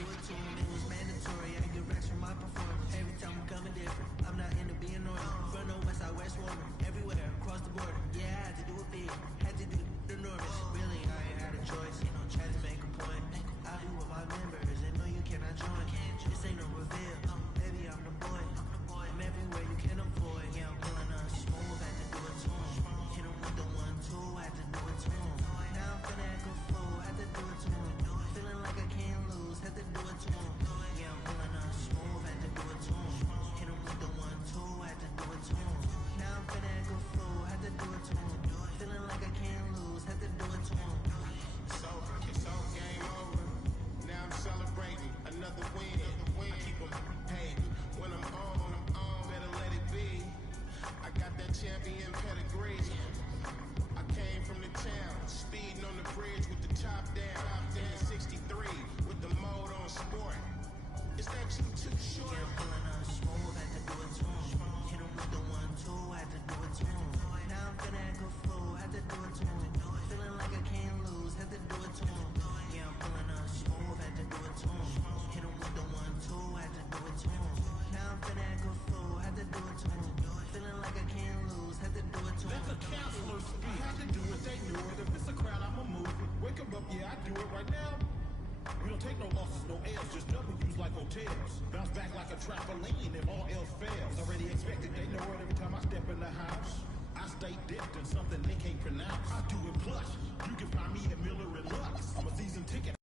do it to him. It was mandatory, I get racks from my performance. Every time I'm coming different, I'm not into being normal. Front no west side, west woman, everywhere, across the border. Yeah, I had to do it big, had to do it enormous. Really, I ain't had a choice, you know, try to make a point. I be with my members, and no, you cannot join. This ain't no reveal, baby, I'm the boy. I'm everywhere you can avoid. Yeah, I'm pulling up smooth, had to do it to him. Hit him with the 1-2, had to do it to him. Now I'm finna act a fool, had to do it to him. Feeling like I can't lose, had to do it to him. Yeah, I'm pulling up smooth, had to do it to him. Hit him with the 1-2, had to do it to him. Now I'm finna act a fool, had to do it to him. Feeling like I can't lose, had to do it to him. So game over. Now I'm celebrating another win. I keep 'em hating. When I'm on, better let it be. I got that champion pedigree. I came from the town, speeding on the bridge with the top down. In the 63 with the mode on sport. Is that you too short? Yeah, I'm pulling up smooth, had to do it to him. Hit him with the 1-2, had to do it to him. Now I'm finna act a fool, had to do it to him. Feeling like I can't lose, had to do it to him. Yeah, I'm pulling up smooth, had to do it to him. Hit him with the 1-2, had to do it to him. Now I'm finna act a fool, had to do it to him. Feeling like I can't lose, had to do it to him. Let the counselor speak. I had to do it, they knew it. If it's a crowd, I'ma move it. Wake 'em up, yeah, I do it right now. We don't take no losses, no L's, just W's like hotels. Bounce back like a trampoline if all else fails. Already expected, they know it every time I step in the house. I stay dipped in something they can't pronounce. I do it plus. You can find me at Miller and Lux. I'm a season ticket.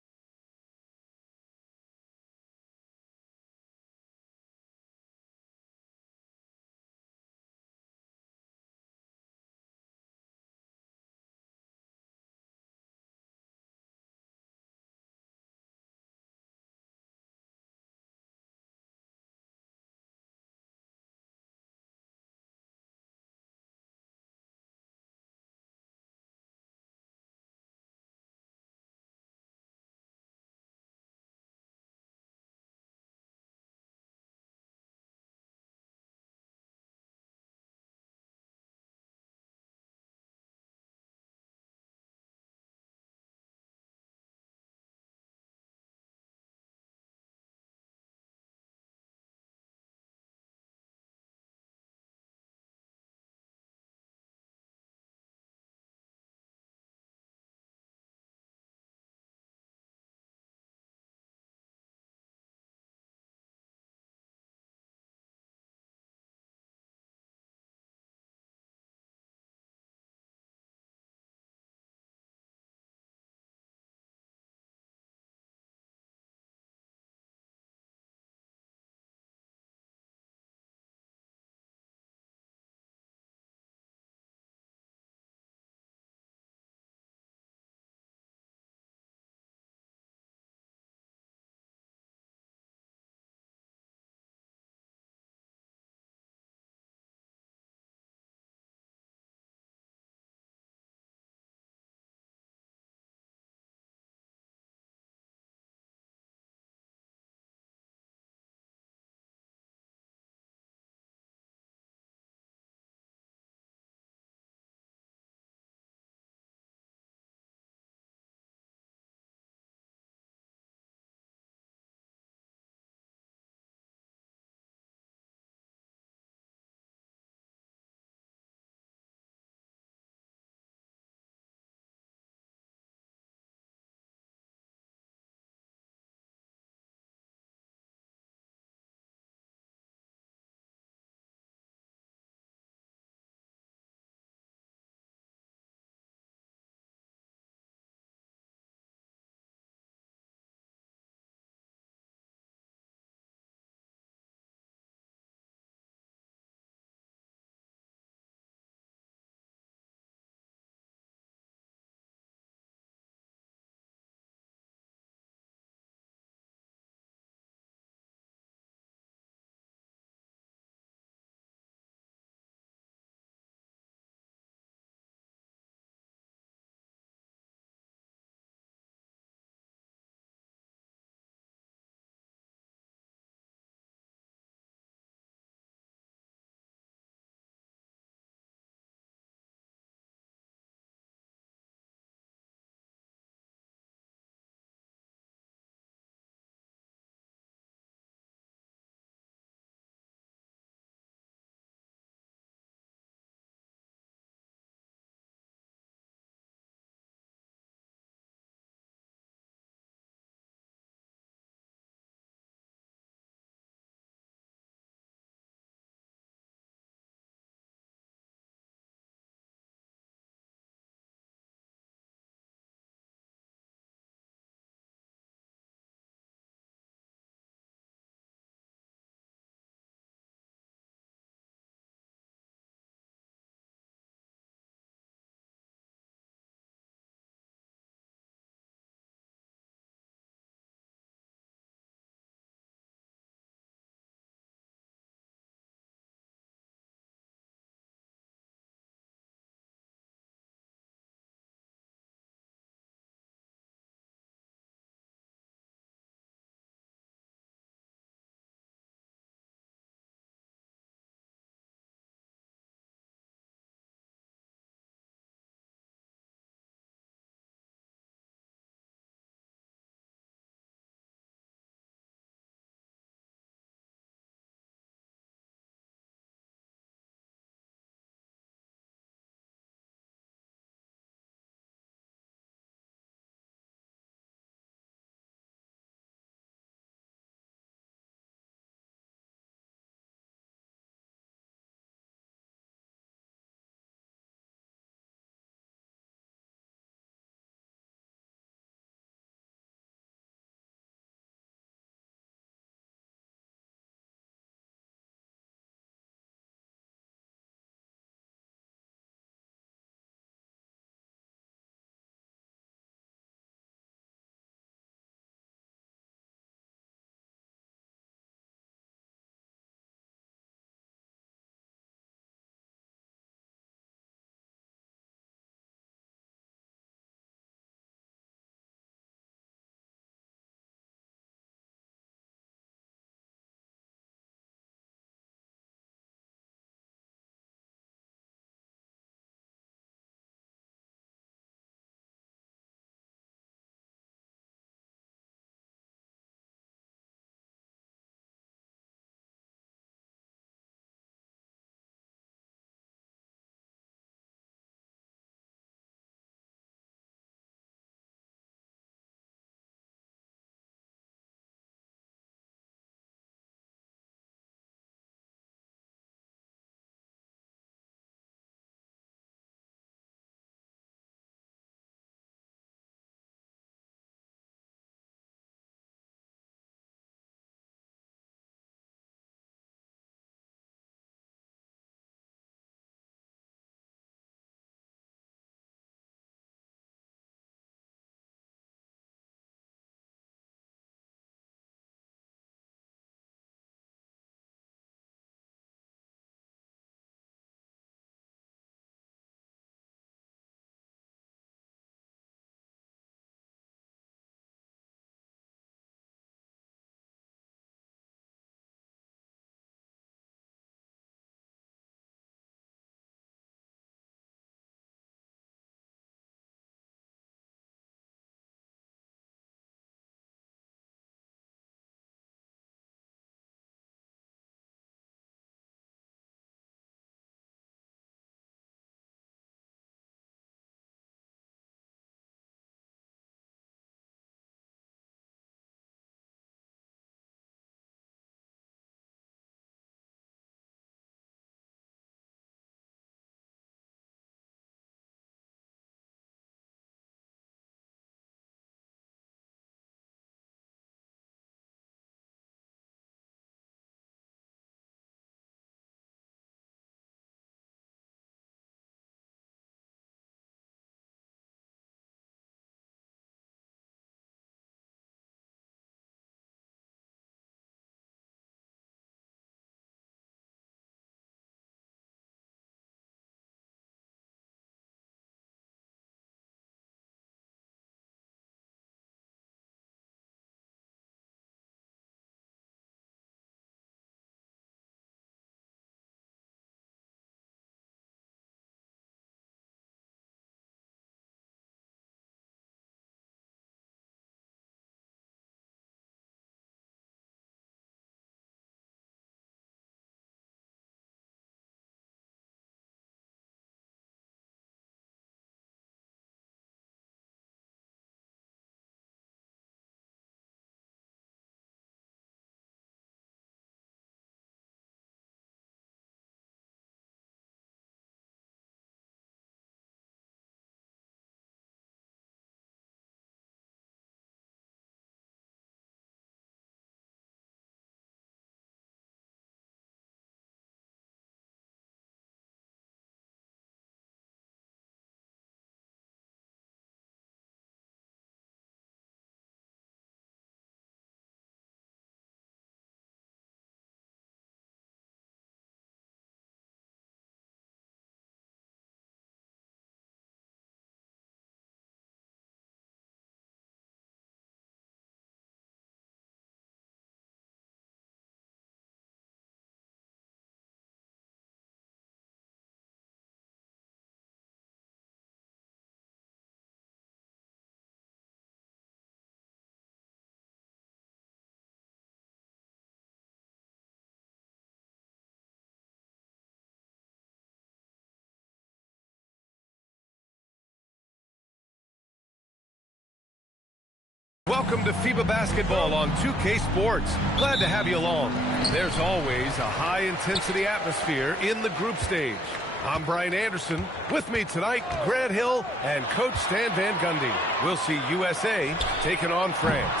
Welcome to FIBA Basketball on 2K Sports. Glad to have you along. There's always a high-intensity atmosphere in the group stage. I'm Brian Anderson. With me tonight, Grant Hill and Coach Stan Van Gundy. We'll see USA taking on France.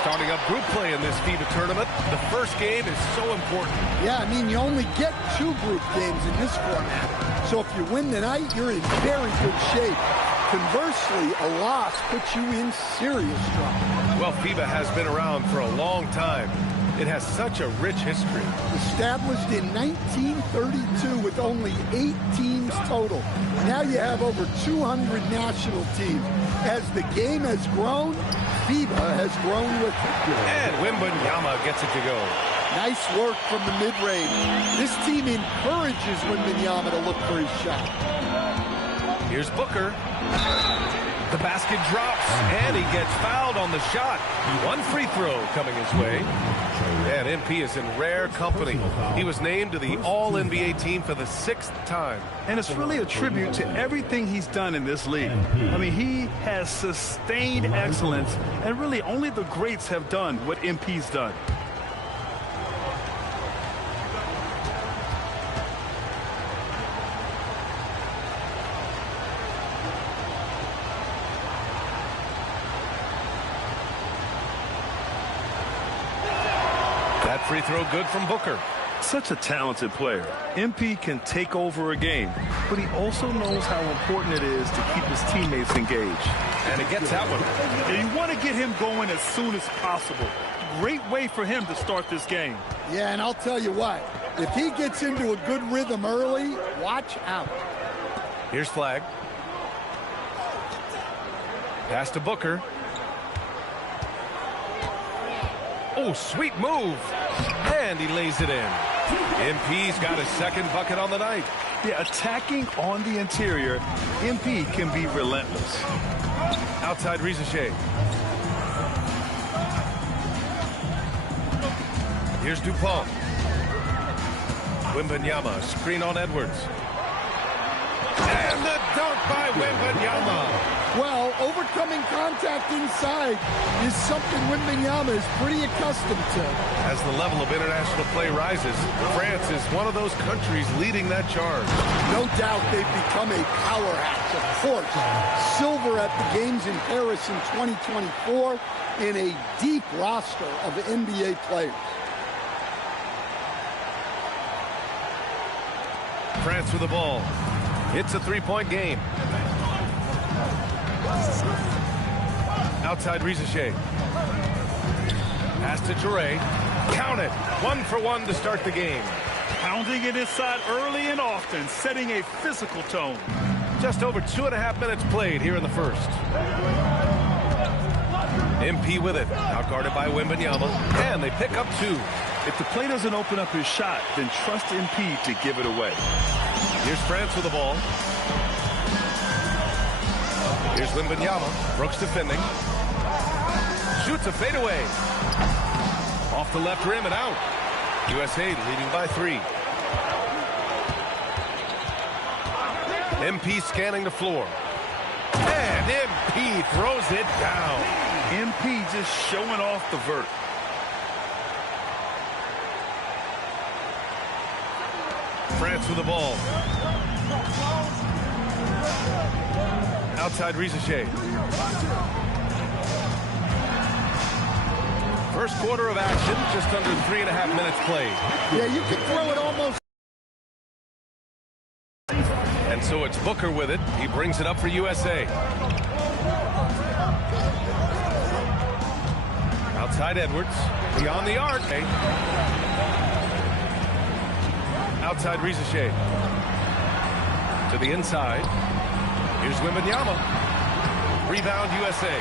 Starting up group play in this FIBA tournament, the first game is so important. Yeah, I mean, you only get 2 group games in this format. So if you win tonight, you're in very good shape. Conversely, a loss puts you in serious trouble. Well, FIBA has been around for a long time. It has such a rich history. Established in 1932 with only 8 teams total. Now you have over 200 national teams. As the game has grown, FIBA has grown with it. And Wembanyama gets it to go. Nice work from the mid-range. This team encourages Wembanyama to look for his shot. Here's Booker. The basket drops, and he gets fouled on the shot. 1 free throw coming his way. And MP is in rare company. He was named to the All-NBA team for the 6th time. And it's really a tribute to everything he's done in this league. I mean, he has sustained excellence, and really only the greats have done what MP's done. That free throw good from Booker. Such a talented player. MP can take over a game, but he also knows how important it is to keep his teammates engaged. And he gets that one. And you want to get him going as soon as possible. Great way for him to start this game. Yeah, and I'll tell you what, if he gets into a good rhythm early, watch out. Here's Flag. Pass to Booker. Oh, sweet move. And he lays it in. MP's got his 2nd bucket on the night. Yeah, attacking on the interior, MP can be relentless. Outside Rizachet. Here's Dupont. Wembanyama, screen on Edwards. And the dunk by Wembanyama. Well, overcoming contact inside is something Wembanyama is pretty accustomed to. As the level of international play rises, France is one of those countries leading that charge. No doubt they've become a powerhouse, of course. Silver at the games in Paris in 2024 and a deep roster of NBA players. France with the ball. It's a 3-point game. Outside Rizachet. Pass to Toure. Count it. 1 for 1 to start the game. Pounding it inside early and often, setting a physical tone. Just over 2.5 minutes played here in the first. MP with it. Outguarded by Wembanyama. And they pick up 2. If the play doesn't open up his shot, then trust MP to give it away. Here's France with the ball. Here's Wembanyama. Brooks defending. Shoots a fadeaway. Off the left rim and out. USA leading by 3. MP scanning the floor. And MP throws it down. MP just showing off the vert. France with the ball. Outside Rizachet. First quarter of action, just under 3.5 minutes played. Yeah, you can throw it almost. And so it's Booker with it. He brings it up for USA. Outside Edwards. Beyond the arc. Outside Rizachet. To the inside. Here's Wembanyama. Rebound USA.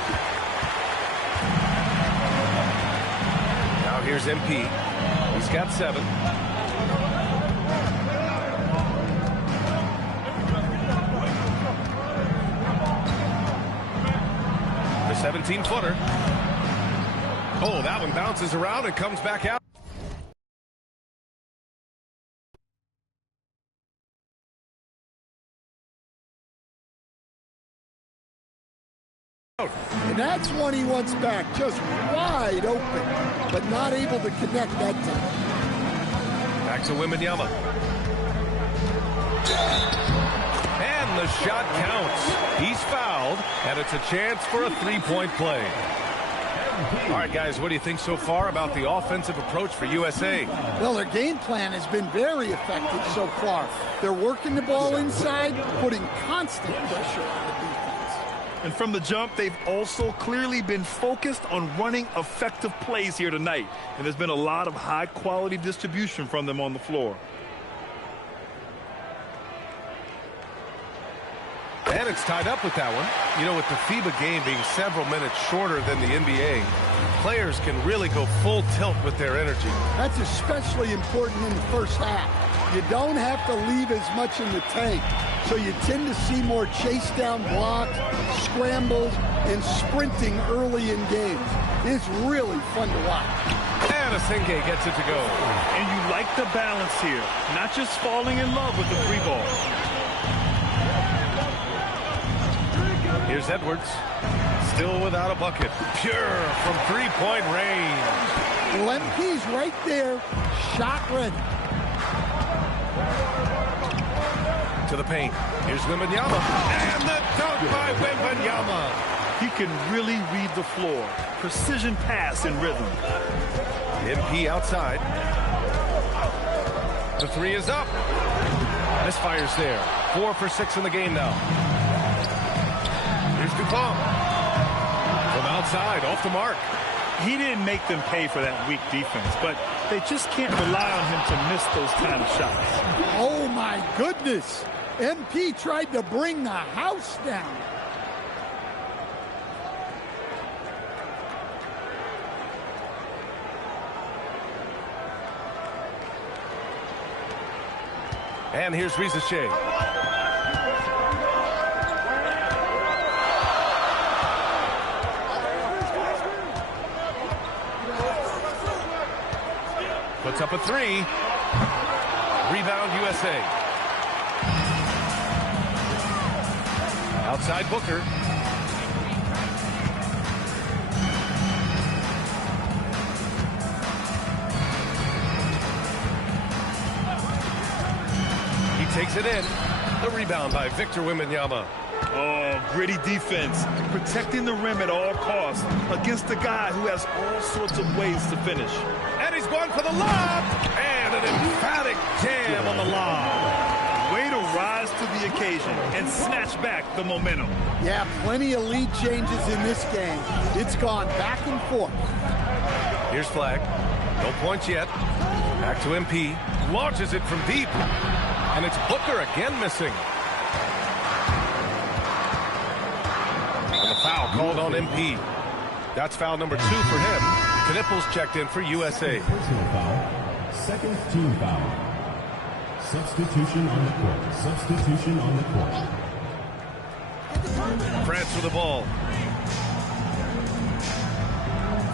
Now here's MP. He's got 7. The 17-footer. Oh, that one bounces around and comes back out. And that That's one he wants back, just wide open, but not able to connect that time. Back to Wembanyama. And the shot counts. He's fouled, and it's a chance for a three-point play. All right, guys, what do you think so far about the offensive approach for USA? Well, their game plan has been very effective so far. They're working the ball inside, putting constant pressure on the defense. And from the jump, they've also clearly been focused on running effective plays here tonight. And there's been a lot of high-quality distribution from them on the floor. And it's tied up with that one. You know, with the FIBA game being several minutes shorter than the NBA, players can really go full tilt with their energy. That's especially important in the first half. You don't have to leave as much in the tank, so you tend to see more chase down blocks, scrambles, and sprinting early in games. It's really fun to watch. And Asenge gets it to go. And you like the balance here, not just falling in love with the three ball. Here's Edwards, still without a bucket. Pure from three-point range. Well, MP's right there, shot ready. To the paint. Here's Wembanyama. And the dunk by Wembanyama. He can really read the floor. Precision pass in rhythm. MP outside. The three is up. Misfires there. 4 for 6 in the game now. Here's Dupont. From outside, off the mark. He didn't make them pay for that weak defense, but they just can't rely on him to miss those kind of shots. Oh, my goodness. MP tried to bring the house down. And here's Risa Shea. Puts up a three. Rebound USA. Outside Booker. He takes it in. The rebound by Victor Wembanyama. Oh, gritty defense. Protecting the rim at all costs against a guy who has all sorts of ways to finish. And he's going for the lob. And an emphatic jam on the lob. Way to rise to the occasion and snatch back the momentum. Yeah, plenty of lead changes in this game. It's gone back and forth. Here's Flag. No points yet. Back to MP. Launches it from deep. And it's Booker again missing. And the foul called on MP. That's foul number 2 for him. Knipples checked in for USA. Personal foul. Second team foul. Substitution on the court. Substitution on the court. France with the ball.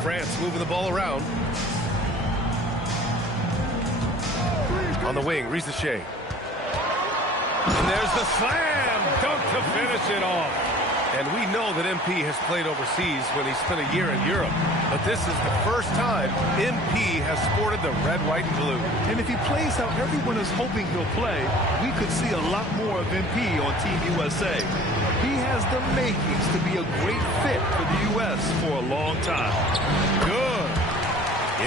France moving the ball around. On the wing, Risa Shea. And there's the slam dunk to finish it off. And we know that MP has played overseas when he spent a year in Europe. But this is the first time MP has sported the red, white, and blue. And if he plays how everyone is hoping he'll play, we could see a lot more of MP on Team USA. He has the makings to be a great fit for the U.S. for a long time. Good.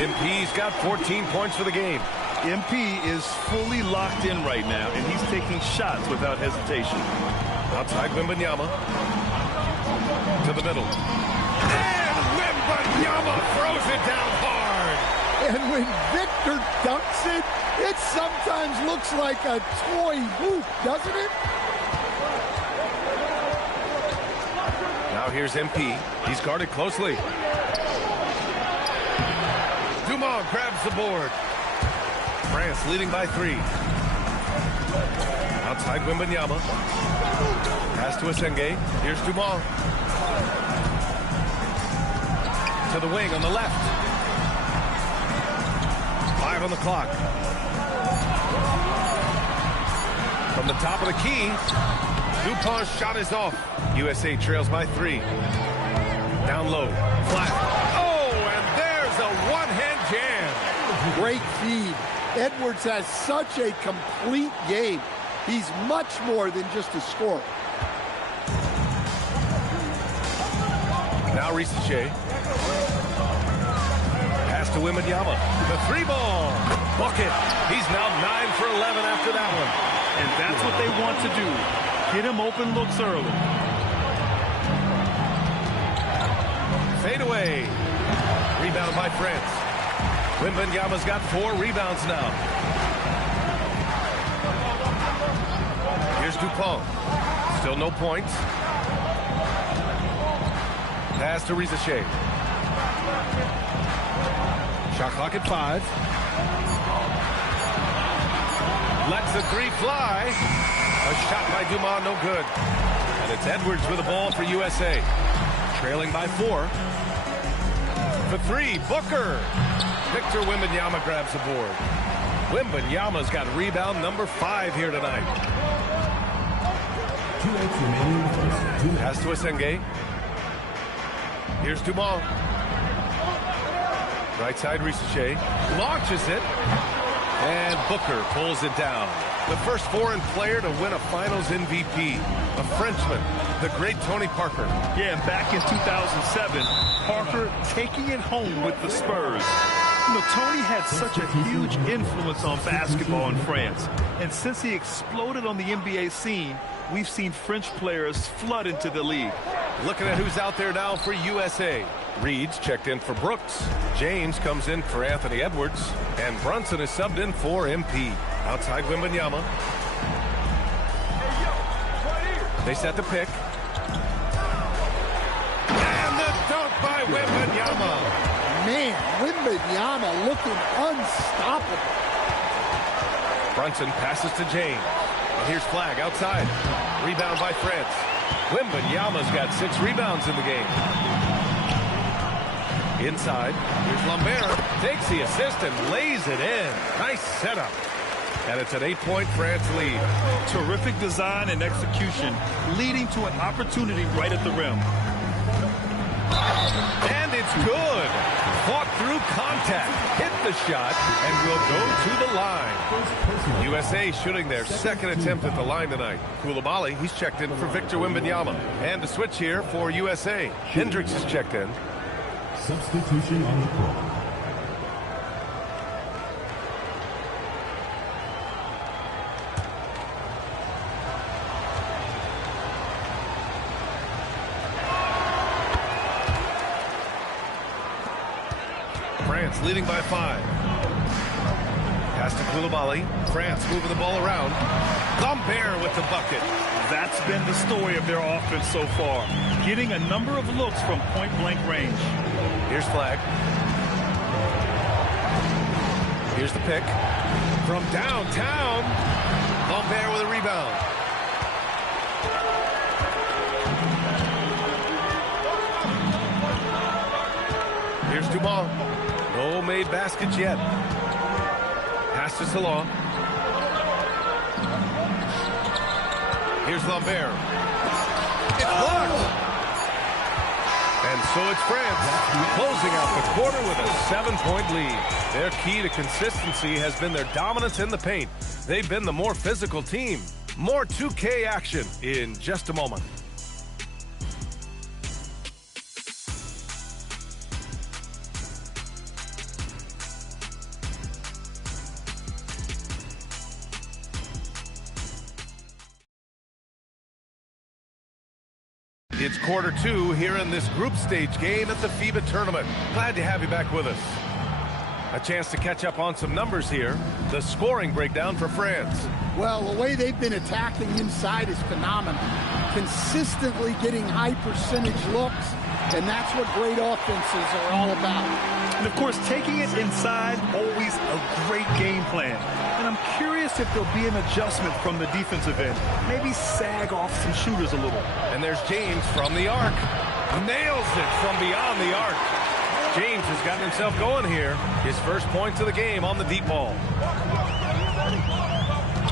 MP's got 14 points for the game. MP is fully locked in right now, and he's taking shots without hesitation. Outside Wembanyama. To the middle. And Wembanyama throws it down hard. And when Victor dunks it, it sometimes looks like a toy hoop, doesn't it? Now here's MP. He's guarded closely. Dumont grabs the board. France leading by 3. Outside Wembanyama. Pass to Asenge. Here's Dumont. To the wing on the left. 5 on the clock. From the top of the key, Dupont's shot is off. USA trails by 3. Down low. Flat. Oh, and there's a one-hand jam. Great feed. Edwards has such a complete game. He's much more than just a scorer. Now Risache. Pass to Wembanyama. The three ball. Bucket. He's now 9 for 11 after that one. And that's what they want to do. Get him open looks early. Fade away. Rebound by France. Wembanyama's got 4 rebounds now. Here's Dupont. Still no points. Pass to Risache. Shot clock at 5. Lets the three fly. A shot by Dumont, no good. And it's Edwards with the ball for USA. Trailing by 4. For 3, Booker. Victor Wembanyama grabs the board. Wembanyama's got rebound number 5 here tonight. 2-8 remaining. Pass to Asenge. Here's Dumont. Right side, Risache. Launches it. And Booker pulls it down. The first foreign player to win a Finals MVP. A Frenchman, the great Tony Parker. Yeah, and back in 2007, Parker taking it home with the Spurs. You know, Tony had such a huge influence on basketball in France. And since he exploded on the NBA scene, we've seen French players flood into the league. Looking at who's out there now for USA. Reed's checked in for Brooks. James comes in for Anthony Edwards. And Brunson is subbed in for MP. Outside Wembanyama. They set the pick. And the dunk by Wembanyama. Man, Wembanyama looking unstoppable. Brunson passes to James. And here's Flag outside. Rebound by France. Wembanyama's got 6 rebounds in the game. Inside, here's Lambert. Takes the assist and lays it in. Nice setup. And it's an 8-point France lead. Terrific design and execution, leading to an opportunity right at the rim. And it's good. Fought through contact. Hit the shot and will go to the line. USA shooting their second attempt at the line tonight. Koulibaly, he's checked in for Victor Wembanyama. And to switch here for USA. Hendricks is checked in. Substitution on the court. France leading by 5. Pass to Koulibaly. France moving the ball around. Lambert with the bucket. That's been the story of their offense so far, getting a number of looks from point-blank range. Here's Flag. Here's the pick. From downtown, Lambert with a rebound. Here's Dumont. No made baskets yet. Pass to Salon. Here's Lambert. It's blocked. And so it's France closing out the quarter with a 7-point lead. Their key to consistency has been their dominance in the paint. They've been the more physical team. More 2K action in just a moment. It's quarter 2 here in this group stage game at the FIBA tournament. Glad to have you back with us. A chance to catch up on some numbers here. The scoring breakdown for France. Well, the way they've been attacking inside is phenomenal. Consistently getting high percentage looks, and that's what great offenses are all about. And of course, taking it inside, always a great game plan. And I'm curious if there'll be an adjustment from the defensive end. Maybe sag off some shooters a little. And there's James from the arc. Nails it from beyond the arc. James has gotten himself going here. His first points of the game on the deep ball.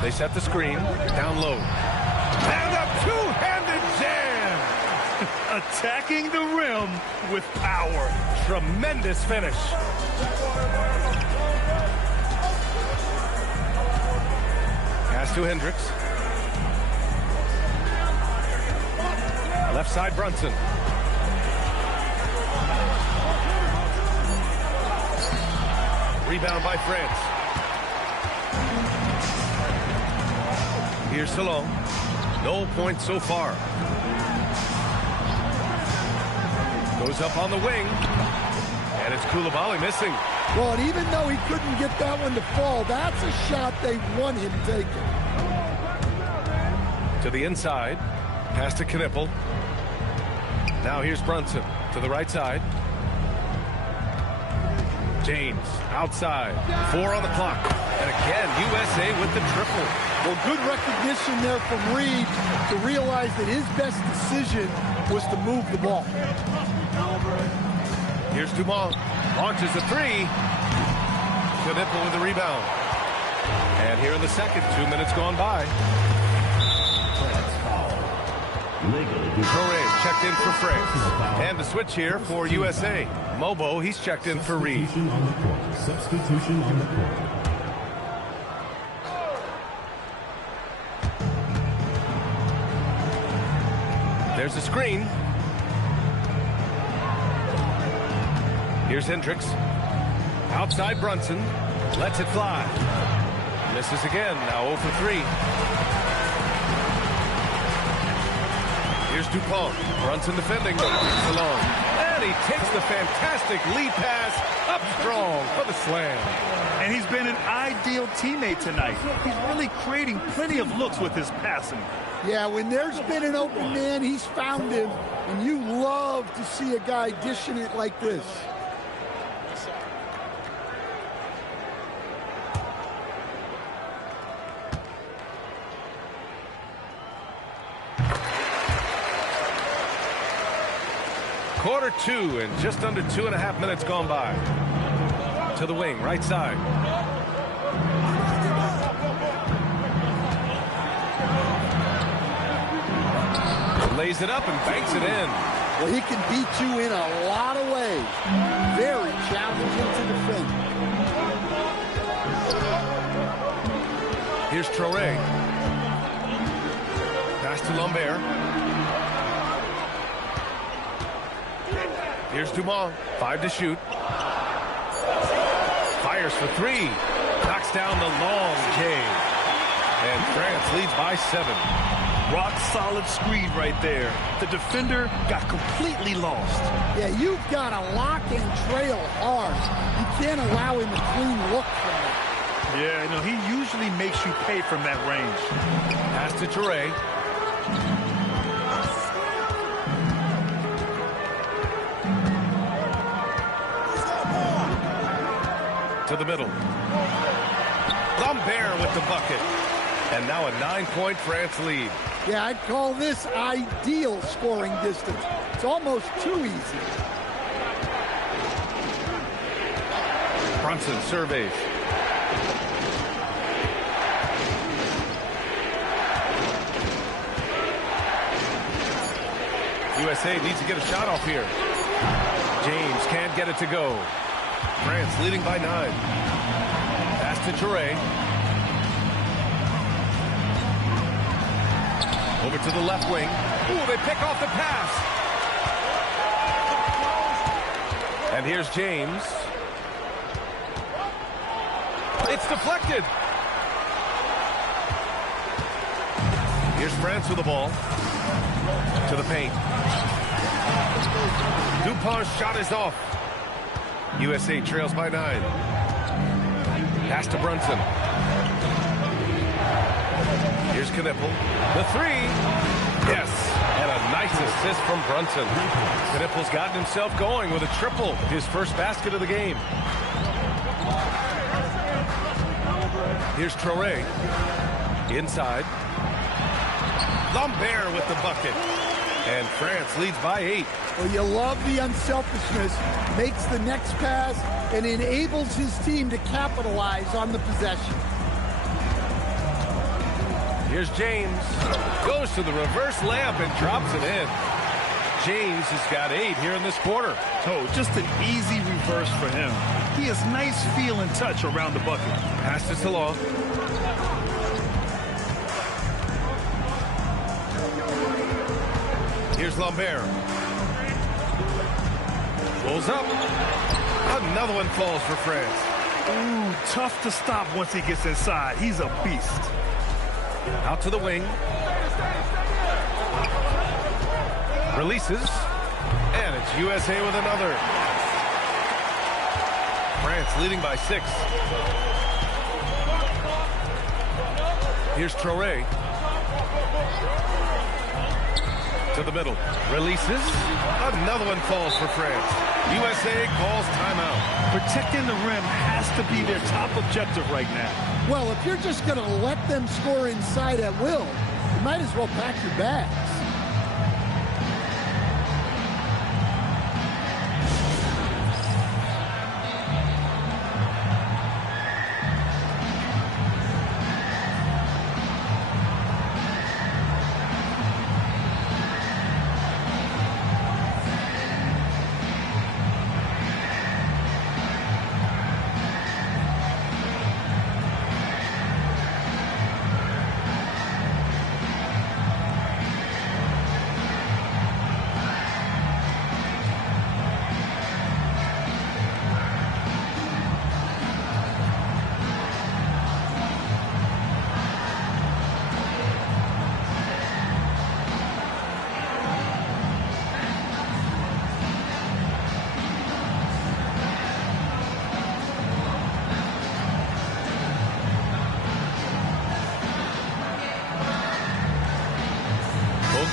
They set the screen. Down low. And a two-handed jam! attacking the rim with power. Tremendous finish. Pass to Hendricks. Left side, Brunson. Rebound by France. Here's Salon. No points so far. Goes up on the wing. And it's Coulibaly missing. Well, and even though he couldn't get that one to fall, that's a shot they want him taking. To the inside. Pass to Knipple. Now here's Brunson to the right side. James outside. 4 on the clock. And again, USA with the triple. Well, good recognition there from Reed to realize that his best decision was to move the ball. Here's Dumont. Launches a 3. Knipple with the rebound. And here in the second, 2 minutes gone by. Torres checked in for France. And the switch here for USA. Mobo, he's checked in for Reed. Substitution on the court. There's a screen. Here's Hendricks. Outside Brunson. Lets it fly. Misses again. Now 0 for 3. Here's Dupont. Brunson defending. Salon. And he takes the fantastic lead pass up strong for the slam. And he's been an ideal teammate tonight. He's really creating plenty of looks with his passing. Yeah, when there's been an open man, he's found him. And you love to see a guy dishing it like this. Quarter 2 and just under 2.5 minutes gone by. To the wing, right side. Lays it up and banks it in. Well, he can beat you in a lot of ways. Very challenging to defend. Here's Traoré. Pass to Lambert. Here's Dumont. 5 to shoot. Fires for 3. Knocks down the long J. And France leads by 7. Rock solid screen right there. The defender got completely lost. Yeah, you've got to lock and trail hard. You can't allow him a clean look from that. Yeah, no, he usually makes you pay from that range. Pass to Touré. To the middle. Lambert with the bucket. And now a 9-point France lead. Yeah, I'd call this ideal scoring distance. It's almost too easy. Brunson surveys. USA needs to get a shot off here. James can't get it to go. France leading by 9. Pass to Touré. Over to the left wing. Ooh, they pick off the pass. And here's James. It's deflected. Here's France with the ball. To the paint. Dupont's shot is off. USA trails by 9. Pass to Brunson. Here's Knipple. The 3. Yes. And a nice assist from Brunson. Knipple's gotten himself going with a triple. His first basket of the game. Here's Traoré. Inside. Lambert with the bucket. And France leads by 8. Well, you love the unselfishness. Makes the next pass and enables his team to capitalize on the possession. Here's James. Goes to the reverse layup and drops it in. James has got 8 here in this quarter. Oh, just an easy reverse for him. He has nice feel and touch around the bucket. Pass this along. Here's Lambert. Pulls up. Another one falls for France. Ooh, tough to stop once he gets inside. He's a beast. Out to the wing. Releases. And it's USA with another. France leading by 6. Here's Traoré. To the middle. Releases. Another one falls for France. USA calls timeout. Protecting the rim has to be their top objective right now. Well, if you're just going to let them score inside at will, you might as well pack your bags.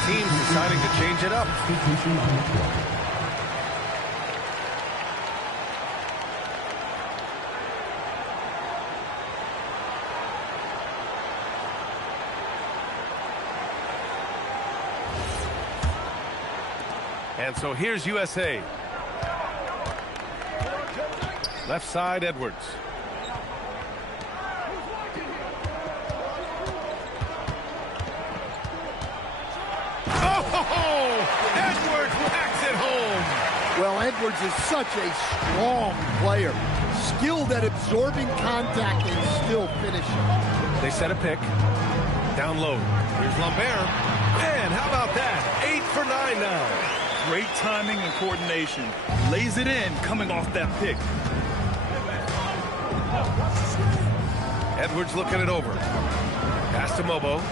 Teams deciding to change it up. And so here's USA. Left side, Edwards. Edwards packs it home. Well, Edwards is such a strong player. Skilled at absorbing contact and still finishing. They set a pick. Down low. Here's Lambert. And how about that? 8 for 9 now. Great timing and coordination. Lays it in coming off that pick. Edwards looking it over. Pass to Mobo.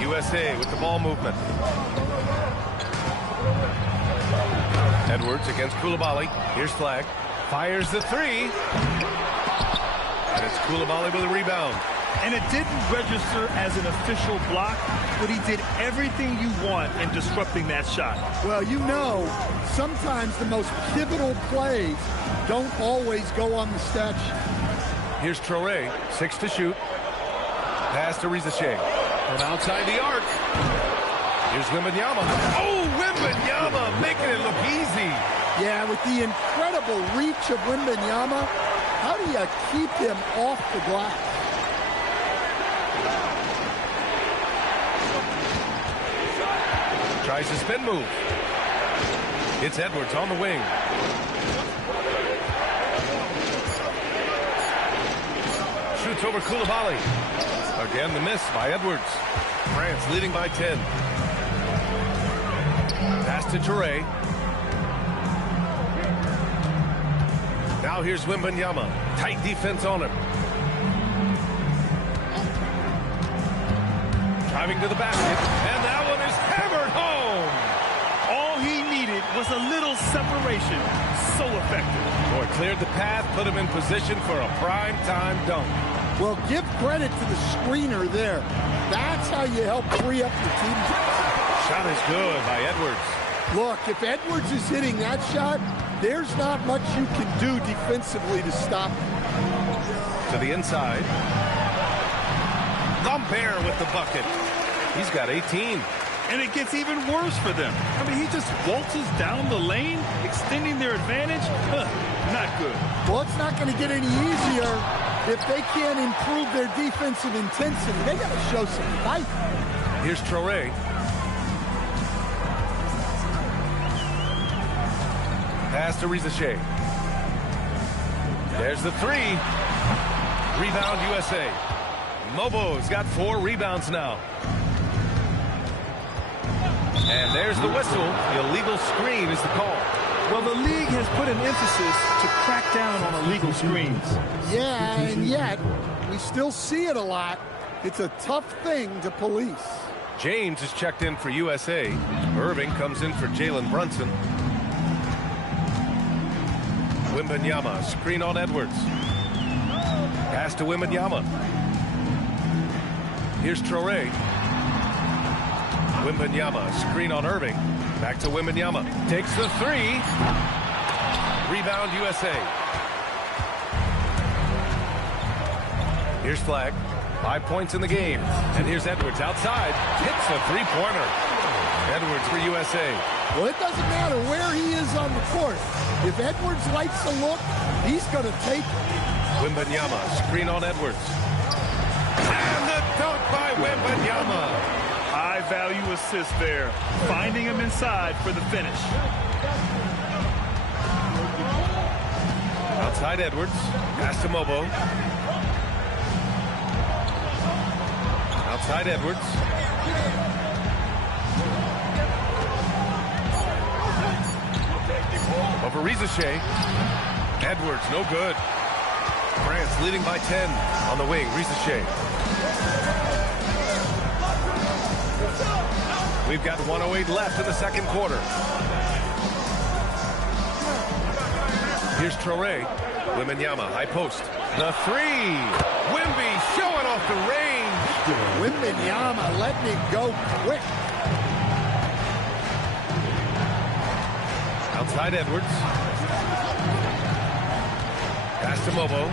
USA with the ball movement. Edwards against Koulibaly. Here's Flag. Fires the 3. And it's Koulibaly with a rebound. And it didn't register as an official block, but he did everything you want in disrupting that shot. Well, you know, sometimes the most pivotal plays don't always go on the stat sheet. Here's Traoré, 6 to shoot. Pass to Rizichet. From outside the arc. Here's Wembanyama. Oh, Wembanyama making it look easy. Yeah, with the incredible reach of Wembanyama, how do you keep him off the glass? Tries a spin move. It's Edwards on the wing. Shoots over Koulibaly. Again, the miss by Edwards. France leading by 10. Pass to Traoré. Now here's Wembanyama. Tight defense on him. Driving to the basket. And that one is hammered home. All he needed was a little separation. So effective. Boy, cleared the path, put him in position for a prime-time dunk. Well, give credit to the screener there. That's how you help free up your team. Shot is good by Edwards. Look, if Edwards is hitting that shot, there's not much you can do defensively to stop him. To the inside. Lambert with the bucket. He's got 18. And it gets even worse for them. I mean, he just waltzes down the lane, extending their advantage. Not good. Well, it's not going to get any easier if they can't improve their defensive intensity. They got to show some fight. Here's Traoré. Pass to Rizachet. There's the three. Rebound USA. Mobo's got 4 rebounds now. And there's the whistle. The illegal screen is the call. Well, the league has put an emphasis to crack down on illegal screens. Yeah, and yet we still see it a lot. It's a tough thing to police. James is checked in for USA. Irving comes in for Jalen Brunson. Wembanyama, screen on Edwards. Pass to Wembanyama. Here's Traore. Wembanyama, screen on Irving. Back to Wembanyama. Takes the three. Rebound USA. Here's Flag. 5 points in the game. And here's Edwards outside. Hits a three-pointer. Edwards for USA. Well, it doesn't matter where he is on the court. If Edwards likes the look, he's going to take it. Wembanyama, screen on Edwards. And the dunk by Wembanyama. High-value assist there. Finding him inside for the finish. Outside Edwards. Pass to Mobo. Outside Edwards. Over Rizachet. Edwards, no good. France leading by 10 on the wing. Rizachet. We've got 1:08 left in the second quarter. Here's Traore. Wembanyama, high post. The three. Wemby showing off the range. Wembanyama letting it go quick. Outside Edwards. Pass to Mobo.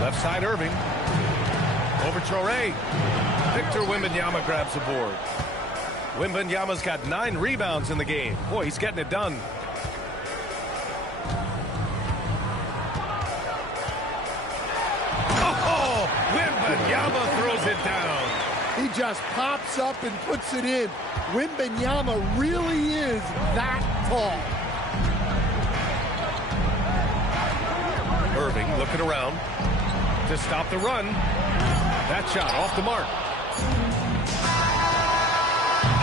Left side Irving. Over Traore. Victor Wembanyama grabs the board. Wembanyama's got 9 rebounds in the game. Boy, he's getting it done. Oh, Wembanyama throws it down. He just pops up and puts it in. Wembanyama really is that tall. Irving looking around to stop the run. That shot off the mark.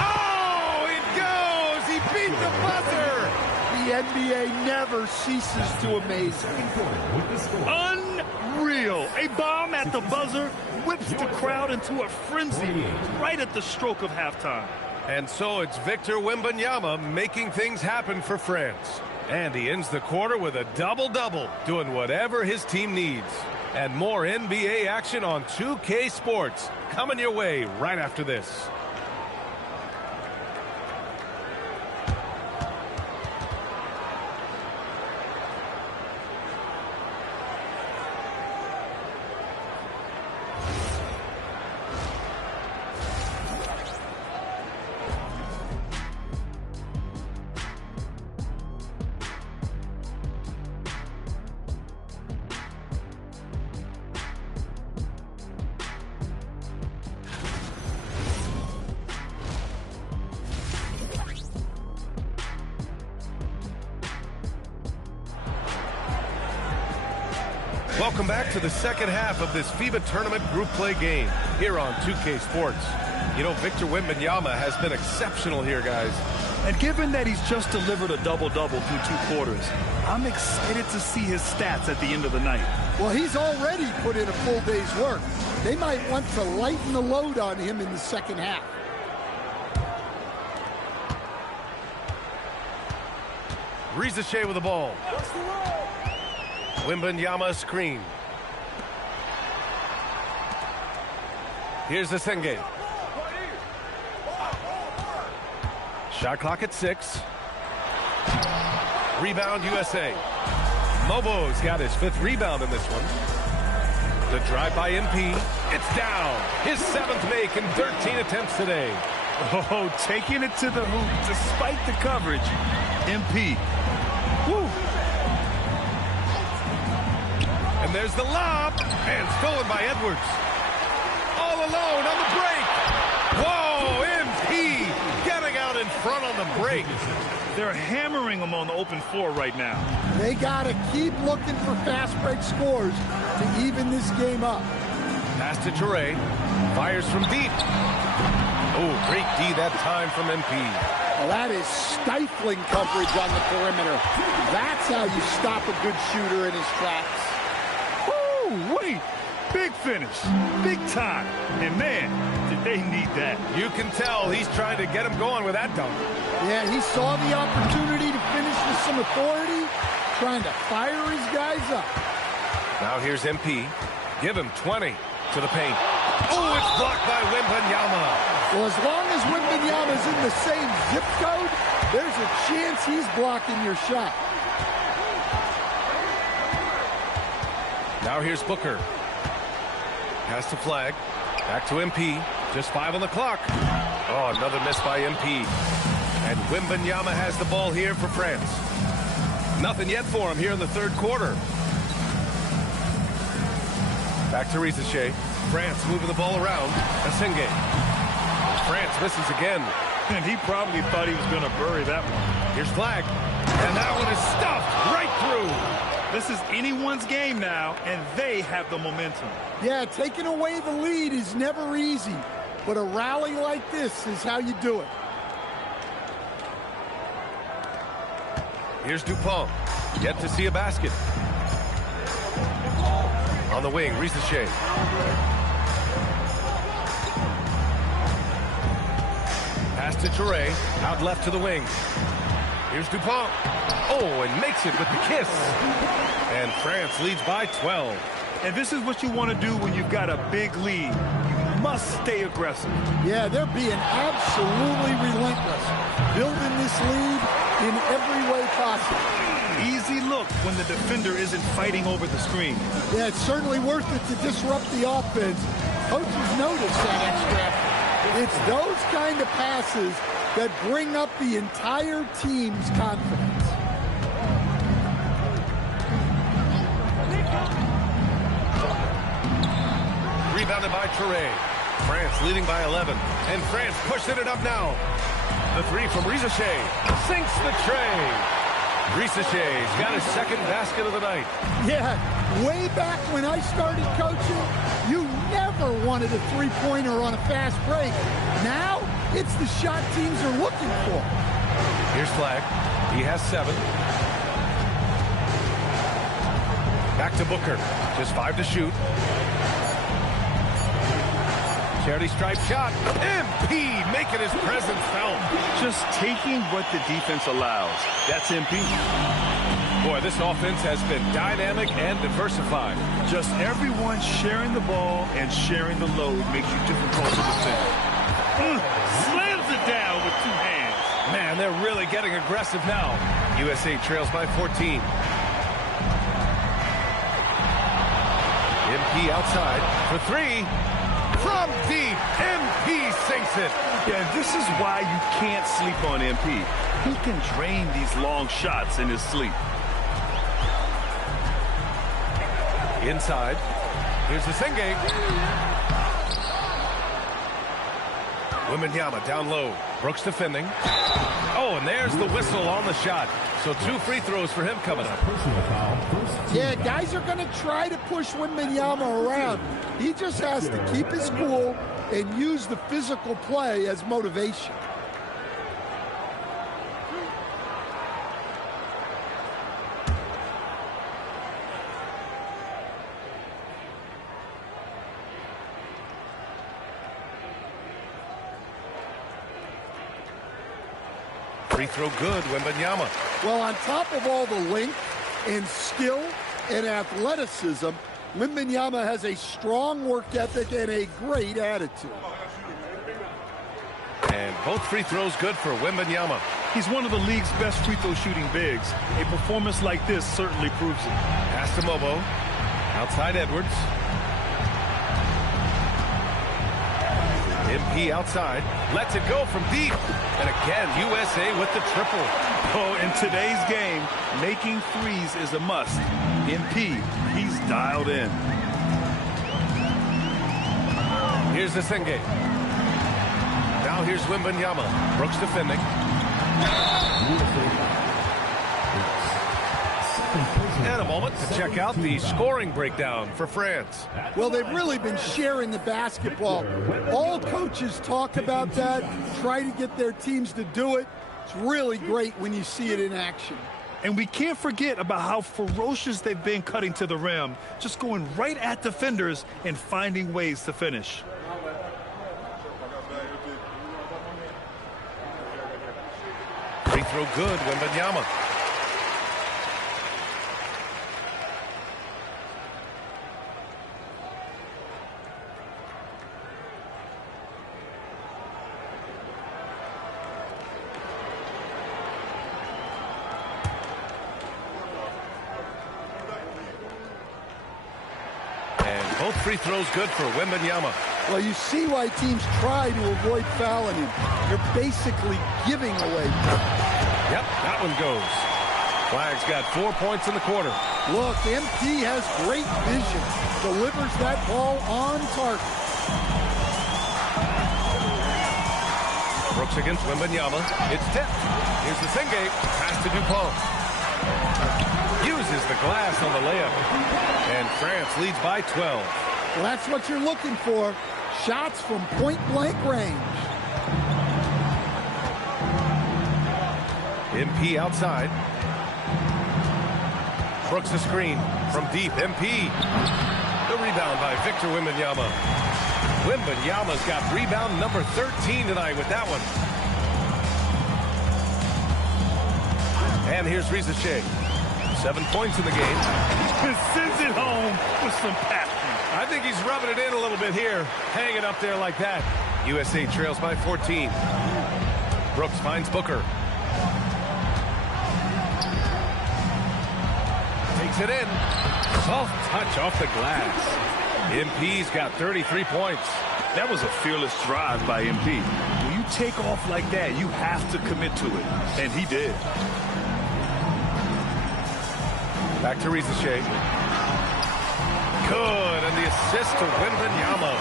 Oh, it goes! He beat the buzzer! The NBA never ceases to amaze me. Unreal. A bomb at the buzzer whips the crowd into a frenzy right at the stroke of halftime. And so it's Victor Wembanyama making things happen for France. And he ends the quarter with a double-double, doing whatever his team needs. And more NBA action on 2K Sports coming your way right after this. Welcome back to the second half of this FIBA tournament group play game here on 2K Sports. You know, Victor Wembanyama has been exceptional here, guys. And given that he's just delivered a double-double through 2 quarters, I'm excited to see his stats at the end of the night. Well, he's already put in a full day's work. They might want to lighten the load on him in the second half. Rizachet with the ball. Wembanyama screen. Here's the Senge. Shot clock at 6. Rebound USA. Mobo's got his 5th rebound in this one. The drive by MP. It's down. His 7th make in 13 attempts today. Oh, taking it to the hoop despite the coverage. MP. Woo. And there's the lob, and stolen by Edwards. All alone on the break. Whoa, MP getting out in front on the break. They're hammering them on the open floor right now. They got to keep looking for fast break scores to even this game up. Pass to Toure. Fires from deep. Oh, great D that time from MP. Well, that is stifling coverage on the perimeter. That's how you stop a good shooter in his tracks. Woo, wait. Big finish. Big time. And man, did they need that. You can tell he's trying to get him going with that dunk. Yeah, he saw the opportunity to finish with some authority, trying to fire his guys up. Now here's MP. Give him 20 to the paint. Oh, it's blocked by Wembanyama. Well, as long as Wembanyama's in the same zip code, there's a chance he's blocking your shot. Now here's Booker. Pass to Flag. Back to MP. Just 5 on the clock. Oh, another miss by MP. And Wembanyama has the ball here for France. Nothing yet for him here in the third quarter. Back to Risache. France moving the ball around. Asenge. France misses again. And he probably thought he was going to bury that one. Here's Flag. And that one is stuffed right through. This is anyone's game now, and they have the momentum. Yeah, taking away the lead is never easy, but a rally like this is how you do it. Here's Dupont. Yet to see a basket. On the wing, Risache. Pass to Toure. Out left to the wing. Here's Dupont. Oh, and makes it with the kiss. And France leads by 12. And this is what you want to do when you've got a big lead. You must stay aggressive. Yeah, they're being absolutely relentless, building this lead in every way possible. Easy look when the defender isn't fighting over the screen. Yeah, it's certainly worth it to disrupt the offense. Coaches notice that extra effort. It's those kind of passes that bring up the entire team's confidence. Rebounded by Toure. France leading by 11. And France pushing it up now. The three from Risache. Sinks the tray. Risache's got his second basket of the night. Yeah, way back when I started coaching, you never wanted a three-pointer on a fast break. Now, it's the shot teams are looking for. Here's Flag. He has 7. Back to Booker. Just 5 to shoot. Charity stripe shot. MP making his presence felt. Just taking what the defense allows. That's MP. Boy, this offense has been dynamic and diversified. Just everyone sharing the ball and sharing the load makes you difficult to defend. Slams it down with 2 hands. Man, they're really getting aggressive now. USA trails by 14. MP outside for 3. From deep, MP sinks it. Yeah, this is why you can't sleep on MP. He can drain these long shots in his sleep. Inside. Here's Asenge. Wembanyama down low. Brooks defending. Oh, and there's the whistle on the shot. So 2 free throws for him coming up. Personal foul, first team Yeah, foul. guys are going to try to push Wembanyama around. He just has to keep his cool and use the physical play as motivation. Free throw good, Wembanyama. Well, on top of all the length and skill and athleticism, Wembanyama has a strong work ethic and a great attitude. And both free throws good for Wembanyama. He's one of the league's best free throw shooting bigs. A performance like this certainly proves it. Pass to Mobo. Outside Edwards. MP outside. Lets it go from deep. And again, USA with the triple. Oh, in today's game, making threes is a must. MP, he's dialed in. Here's Asenge. Now here's Wembanyama. Brooks defending. And a moment to check out the scoring breakdown for France. Well, they've really been sharing the basketball. All coaches talk about that, try to get their teams to do it. It's really great when you see it in action. And we can't forget about how ferocious they've been cutting to the rim, just going right at defenders and finding ways to finish. Free throw good, Wembanyama. Both free throws good for Wembanyama. Well, you see why teams try to avoid fouling him. You're basically giving away. Yep, that one goes. Flag's got 4 points in the quarter. Look, MP has great vision. Delivers that ball on target. Brooks against Wembanyama. It's tipped. Here's the Singate. Pass to Dupont. Uses the glass on the layup. And France leads by 12. Well, that's what you're looking for. Shots from point-blank range. MP outside. Brooks the screen from deep. MP. The rebound by Victor Wembanyama. Wembanyama's got rebound number 13 tonight with that one. And here's Risacher. 7 points in the game. Sends it home with some passion. I think he's rubbing it in a little bit here. Hang it up there like that. USA trails by 14. Brooks finds Booker. Takes it in. Soft touch off the glass. MP's got 33 points. That was a fearless drive by MP. When you take off like that, you have to commit to it. And he did. Back to Risacher. Good, and the assist to Wembanyama.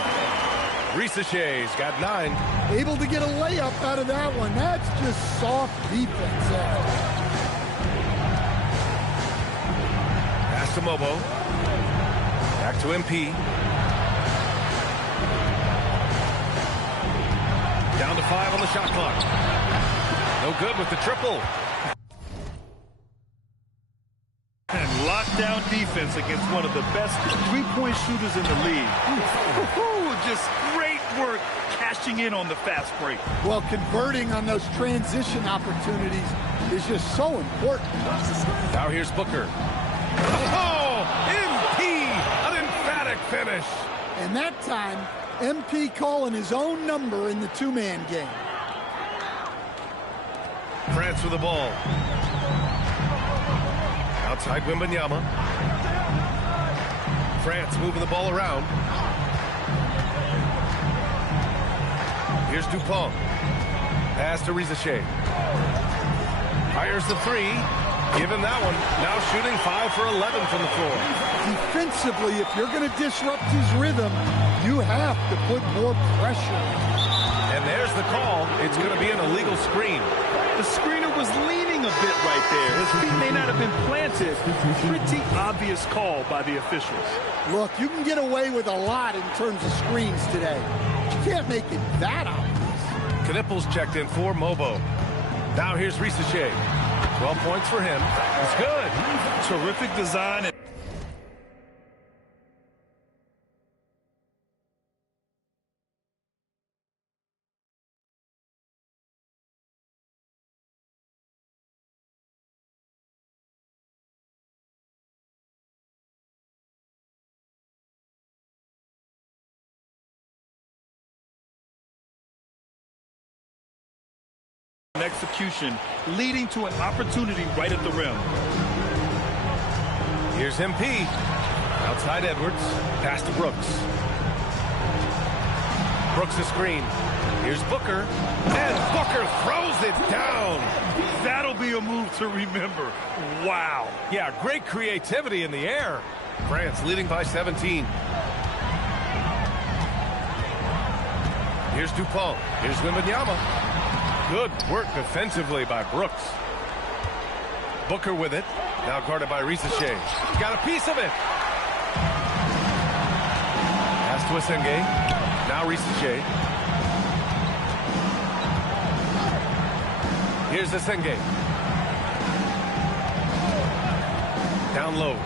Risacher's got 9. Able to get a layup out of that one. That's just soft defense. Pass to Mobo. Back to MP. Down to 5 on the shot clock. No good with the triple. And lockdown defense against one of the best three-point shooters in the league. Just great work cashing in on the fast break. Well, converting on those transition opportunities is just so important. Now here's Booker. Oh, MP! An emphatic finish. And that time, MP calling his own number in the two-man game. France with the ball. Outside Wembanyama. France moving the ball around. Here's Dupont. Pass to Risacher. Fires the 3. Give him that one. Now shooting 5 for 11 from the floor. Defensively, if you're going to disrupt his rhythm, you have to put more pressure. And there's the call. It's going to be an illegal screen. The screener was leaning a bit right there. His feet may not have been planted. Pretty obvious call by the officials. Look, you can get away with a lot in terms of screens today. You can't make it that obvious. Knipples checked in for Mobo. Now here's Risacher. 12 points for him. It's good. Terrific design. Execution leading to an opportunity right at the rim. Here's MP. Outside Edwards. Pass to Brooks. Brooks the screen. Here's Booker. And Booker throws it down. That'll be a move to remember. Wow. Yeah, great creativity in the air. France leading by 17. Here's Dupont. Here's Wembanyama. Good work defensively by Brooks. Booker with it. Now guarded by Risacher. Got a piece of it. Pass to Asenge. Now Risacher. Here's Asenge. Down low.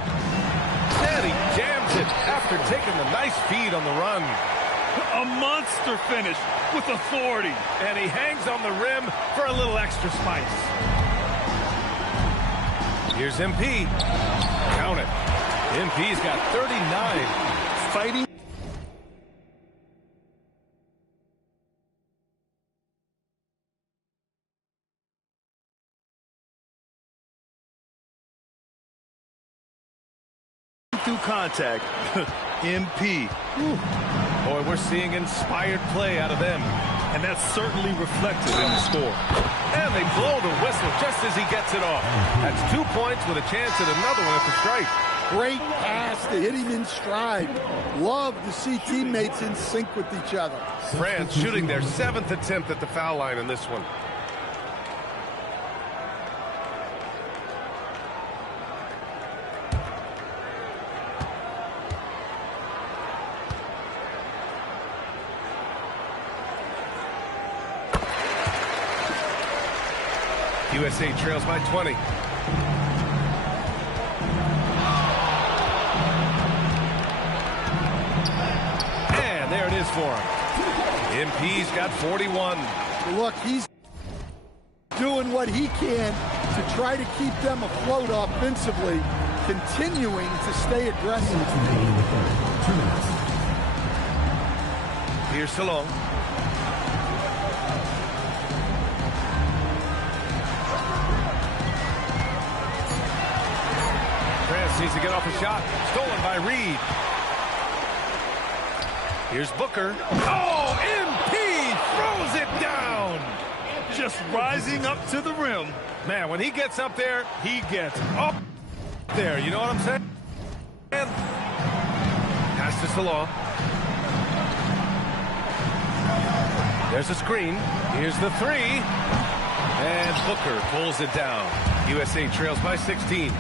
And he jams it after taking the nice feed on the run. A monster finish with authority. And he hangs on the rim for a little extra spice. Here's MP. Count it. MP's got 39. Fighting. Through contact. MP. Boy, we're seeing inspired play out of them. And that's certainly reflected in the score. And they blow the whistle just as he gets it off. That's 2 points with a chance at another one at the strike. Great pass to hit him in stride. Love to see teammates in sync with each other. France shooting their 7th attempt at the foul line in this one. USA trails by 20. And there it is for him. MP's got 41. Look, he's doing what he can to try to keep them afloat offensively, continuing to stay aggressive. Here's Salon. France needs to get off a shot. Stolen by Reed. Here's Booker. Oh, MP throws it down. Just rising up to the rim. Man, when he gets up there, he gets up there. You know what I'm saying? And pass to Salon. There's a screen. Here's the three. And Booker pulls it down. USA trails by 16.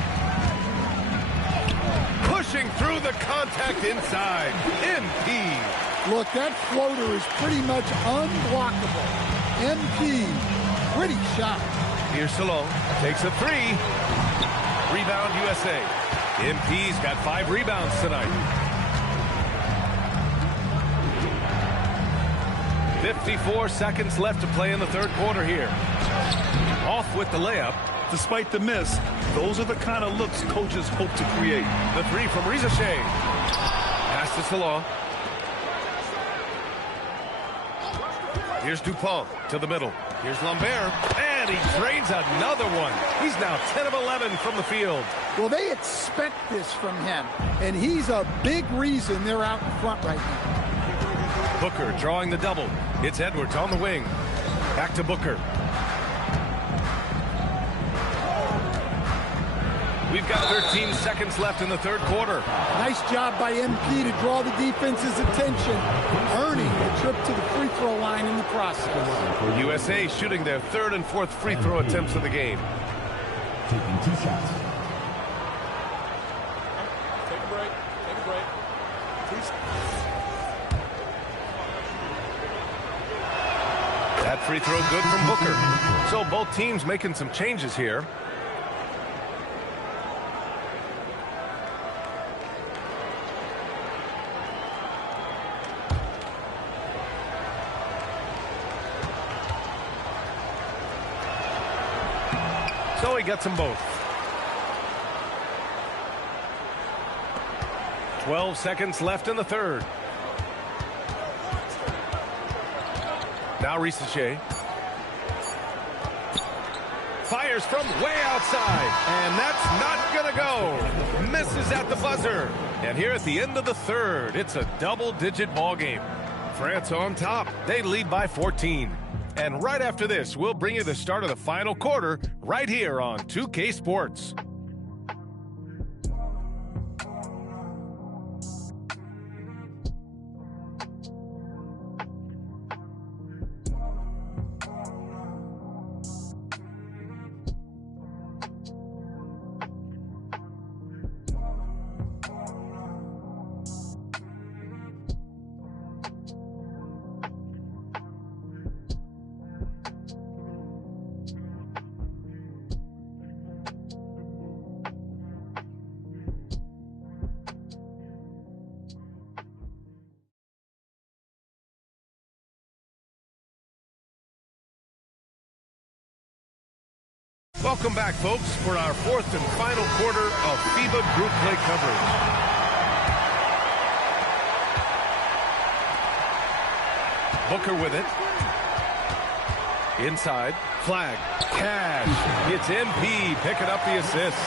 Pushing through the contact inside. MP. Look, that floater is pretty much unblockable. MP, pretty shot. Here's Salon. Takes a three. Rebound USA. MP's got 5 rebounds tonight. 54 seconds left to play in the third quarter here. Off with the layup. Despite the miss, those are the kind of looks coaches hope to create. The three from Risacher. Pass to Salon. Here's Dupont to the middle. Here's Lambert. And he drains another one. He's now 10 of 11 from the field. Well, they expect this from him, and he's a big reason they're out in front right now. Booker drawing the double. It's Edwards on the wing. Back to Booker. We've got 13 seconds left in the third quarter. Nice job by MP to draw the defense's attention, earning the trip to the free throw line in the process. USA shooting their third and fourth free throw attempts of the game. Taking 2 shots. Take a break. Take a break. That free throw good from Booker. So both teams making some changes here. So he gets them both. 12 seconds left in the third. Now Risacher. Fires from way outside. And that's not going to go. Misses at the buzzer. And here at the end of the third, it's a double-digit ball game. France on top. They lead by 14. And right after this, we'll bring you the start of the final quarter right here on 2K Sports. Welcome back, folks, for our fourth and final quarter of FIBA Group Play coverage. Booker with it. Inside. Flag. Cash. It's MP picking up the assist.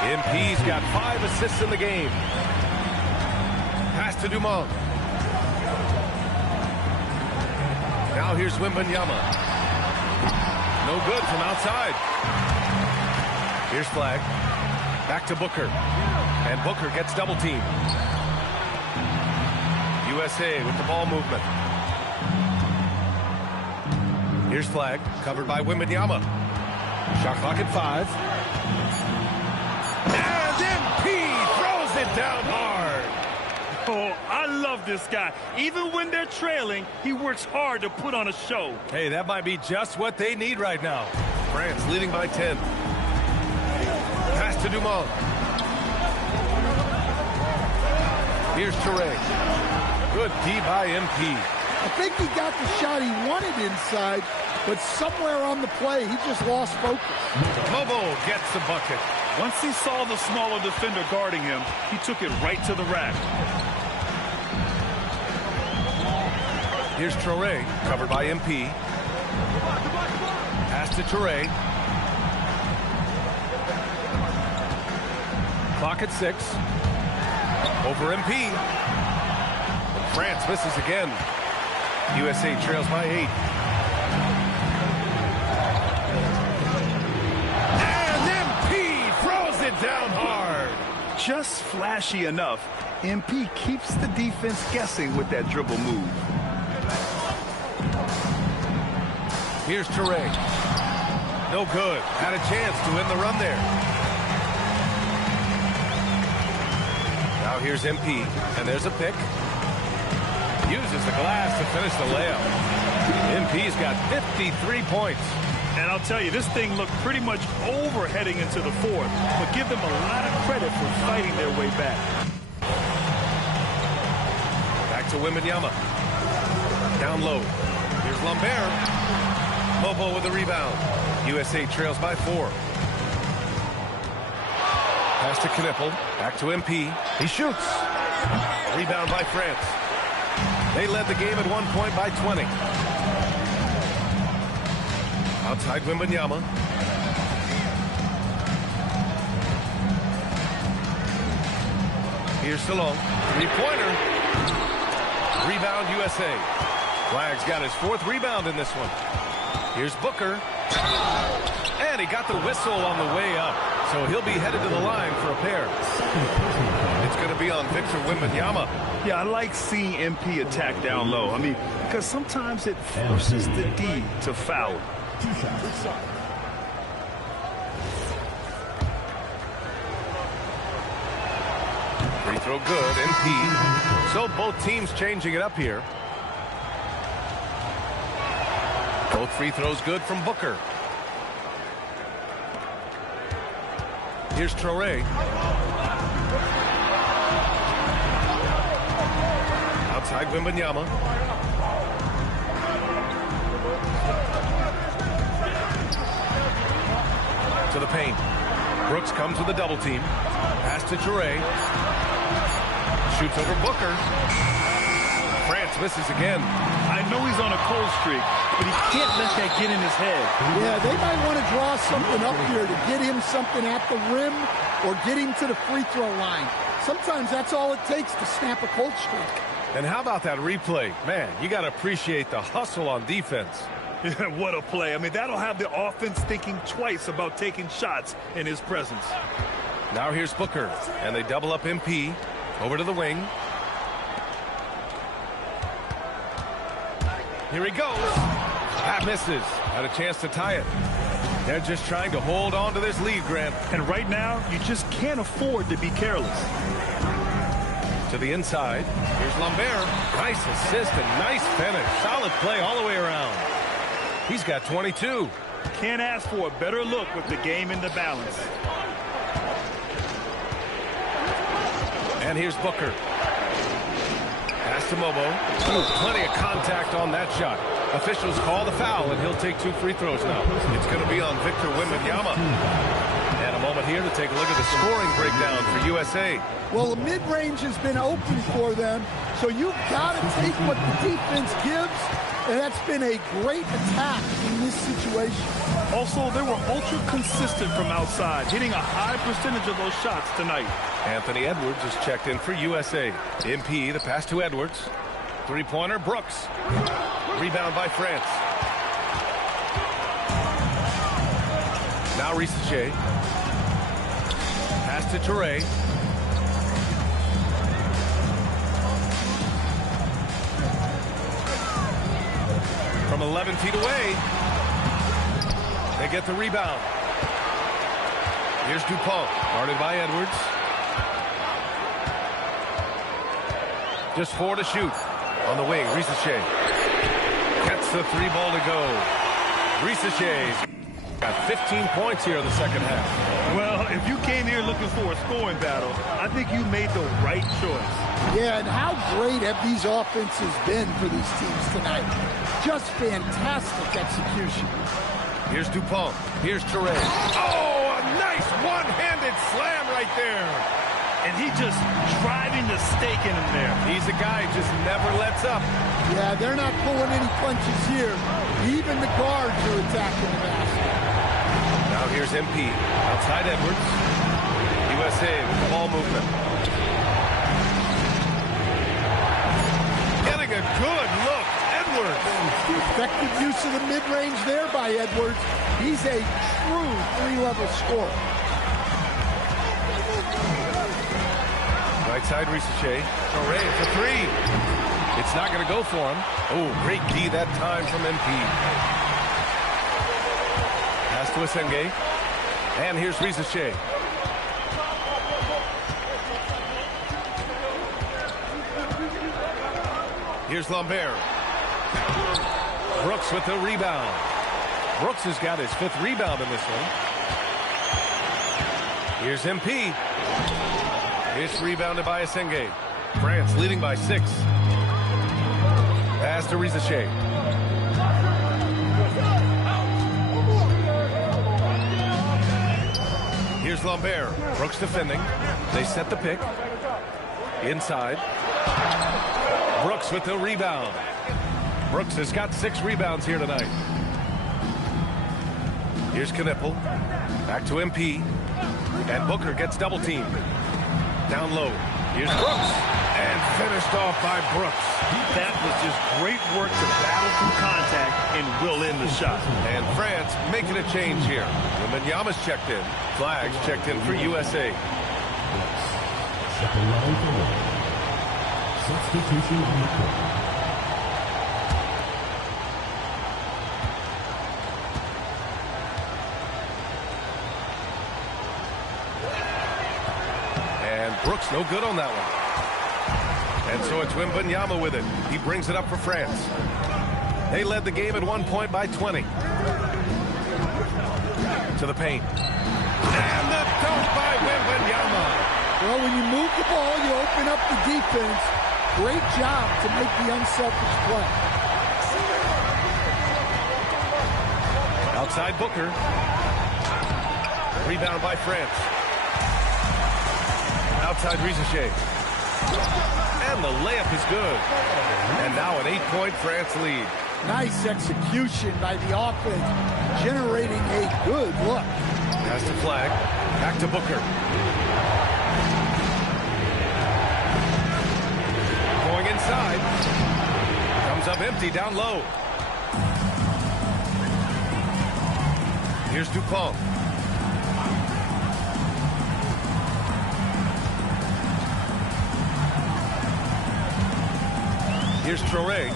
MP's got 5 assists in the game. Pass to Dumont. Now here's Wembanyama. No good from outside. Here's Flag. Back to Booker. And Booker gets double teamed. USA with the ball movement. Here's Flag. Covered by Wembanyama. Shot clock at 5. And MP throws it down hard. Oh, I love this guy. Even when they're trailing, he works hard to put on a show. Hey, that might be just what they need right now. France leading by 10. Pass to Dumont. Here's Touré. Good D by MP. I think he got the shot he wanted inside, but somewhere on the play, he just lost focus. Mobo gets the bucket. Once he saw the smaller defender guarding him, he took it right to the rack. Here's Touré, covered by MP. Pass to Touré. Clock at 6. Over MP. And France misses again. USA trails by 8. And MP throws it down hard. Just flashy enough, MP keeps the defense guessing with that dribble move. Here's Touré. No good. Had a chance to win the run there. Now here's MP, and there's a pick. Uses the glass to finish the layup. MP's got 53 points. And I'll tell you, this thing looked pretty much over heading into the fourth, but give them a lot of credit for fighting their way back. Back to Wembanyama. Down low. Here's Lambert. Mobo with the rebound. USA trails by 4. Pass to Knippel. Back to MP. He shoots. Rebound by France. They led the game at one point by 20. Outside Wembanyama. Here's Salon. Three-pointer. Rebound USA. Flag's got his 4th rebound in this one. Here's Booker. And he got the whistle on the way up. So he'll be headed to the line for a pair. It's going to be on Victor Wembanyama. Yeah, I like seeing MP attack down low. I mean, because sometimes it forces the D to foul. Free throw good, MP. So both teams changing it up here. Both free throws good from Booker. Here's Touré. Outside Wembanyama. To the paint. Brooks comes with a double team. Pass to Touré. Shoots over Booker. France misses again. I know he's on a cold streak, but he can't let that get in his head. Yeah, they might want to draw something up here to get him something at the rim or get him to the free throw line. Sometimes that's all it takes to snap a cold streak. And how about that replay? Man, you got to appreciate the hustle on defense. What a play. I mean, that'll have the offense thinking twice about taking shots in his presence. Now here's Booker, and they double up MP. Over to the wing. Here he goes. That misses. Had a chance to tie it. They're just trying to hold on to this lead, Grant. And right now, you just can't afford to be careless. To the inside. Here's Lambert. Nice assist and nice finish. Solid play all the way around. He's got 22. Can't ask for a better look with the game in the balance. And here's Booker. Pass to Mobo. Ooh, plenty of contact on that shot. Officials call the foul, and he'll take 2 free throws now. It's going to be on Victor Wembanyama. And a moment here to take a look at the scoring breakdown for USA. Well, the mid-range has been open for them, so you've got to take what the defense gives, and that's been a great attack in this situation. Also, they were ultra consistent from outside, hitting a high percentage of those shots tonight. Anthony Edwards is checked in for USA. MP, the pass to Edwards. Three-pointer, Brooks. Rebound by France. Now Risacher. Pass to Toure. From 11 feet away. They get the rebound. Here's Dupont, guarded by Edwards. Just 4 to shoot. On the wing, Risacher. Gets the 3 ball to go. Risacher's got 15 points here in the second half. Well, if you came here looking for a scoring battle, I think you made the right choice. Yeah, and how great have these offenses been for these teams tonight? Just fantastic execution. Here's Dupont. Here's Toure. Oh, a nice one-handed slam right there. And he just driving the stake in him there. He's a guy who just never lets up. Yeah, they're not pulling any punches here. Even the guards are attacking the basket. Now here's MP. Outside Edwards. USA with the ball movement. Getting a good look. Edwards. Effective use of the mid-range there by Edwards. He's a true 3-level scorer. Right side, Risacher. Toure for 3. It's not going to go for him. Oh, great D that time from MP. Pass to Asenge. And here's Risacher. Here's Lambert. Brooks with the rebound. Brooks has got his 5th rebound in this one. Here's MP. It's rebounded by Asenge. France leading by 6. Pass to Risacher. Here's Lambert. Brooks defending. They set the pick. Inside. Brooks with the rebound. Brooks has got 6 rebounds here tonight. Here's Knipple. Back to MP. And Booker gets double teamed. Down low. Here's Brooks. And finished off by Brooks. That was just great work to battle through contact and will in the shot. And France making a change here. Wembanyama's checked in. Flags checked in for USA. Set the line for one. Substitution on the court. Brooks no good on that one. And so it's Wembanyama with it. He brings it up for France. They led the game at one point by 20. To the paint. And the dunk by Wembanyama. Well, when you move the ball, you open up the defense. Great job to make the unselfish play. Outside Booker. Rebound by France. Outside Risacher. And the layup is good. And now an 8-point France lead. Nice execution by the offense, generating a good look. Pass the flag. Back to Booker. Going inside. Comes up empty down low. Here's Dupont. Here's Toure.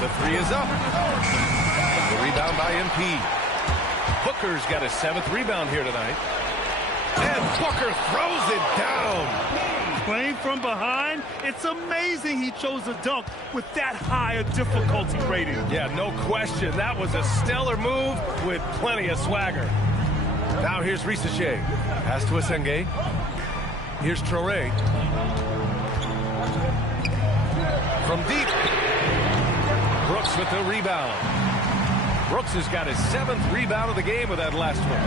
The 3 is up. The rebound by MP. Booker's got his 7th rebound here tonight. And Booker throws it down. Playing from behind, it's amazing he chose a dunk with that high a difficulty rating. Yeah, no question. That was a stellar move with plenty of swagger. Now here's Risacher. Pass to Asenge. Here's Toure. From deep. Brooks with the rebound. Brooks has got his 7th rebound of the game with that last one.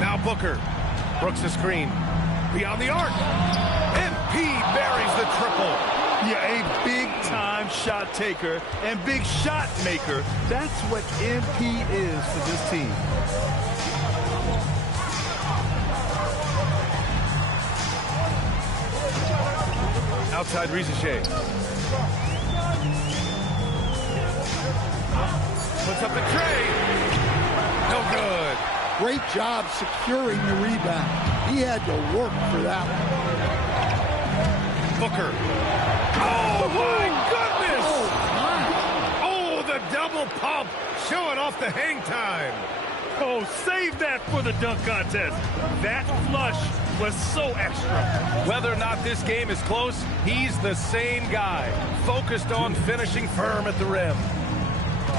Now Booker. Brooks a screen. Beyond the arc. MP buries the triple. Yeah, a big-time shot taker and big shot maker. That's what MP is for this team. Outside Risacher. Puts up the tray. No good. Great job securing the rebound. He had to work for that one. Booker. Oh, my goodness! Oh, Oh, the double pump, showing off the hang time. Oh, save that for the dunk contest. That flush was so extra. Whether or not this game is close, he's the same guy, focused on finishing firm at the rim.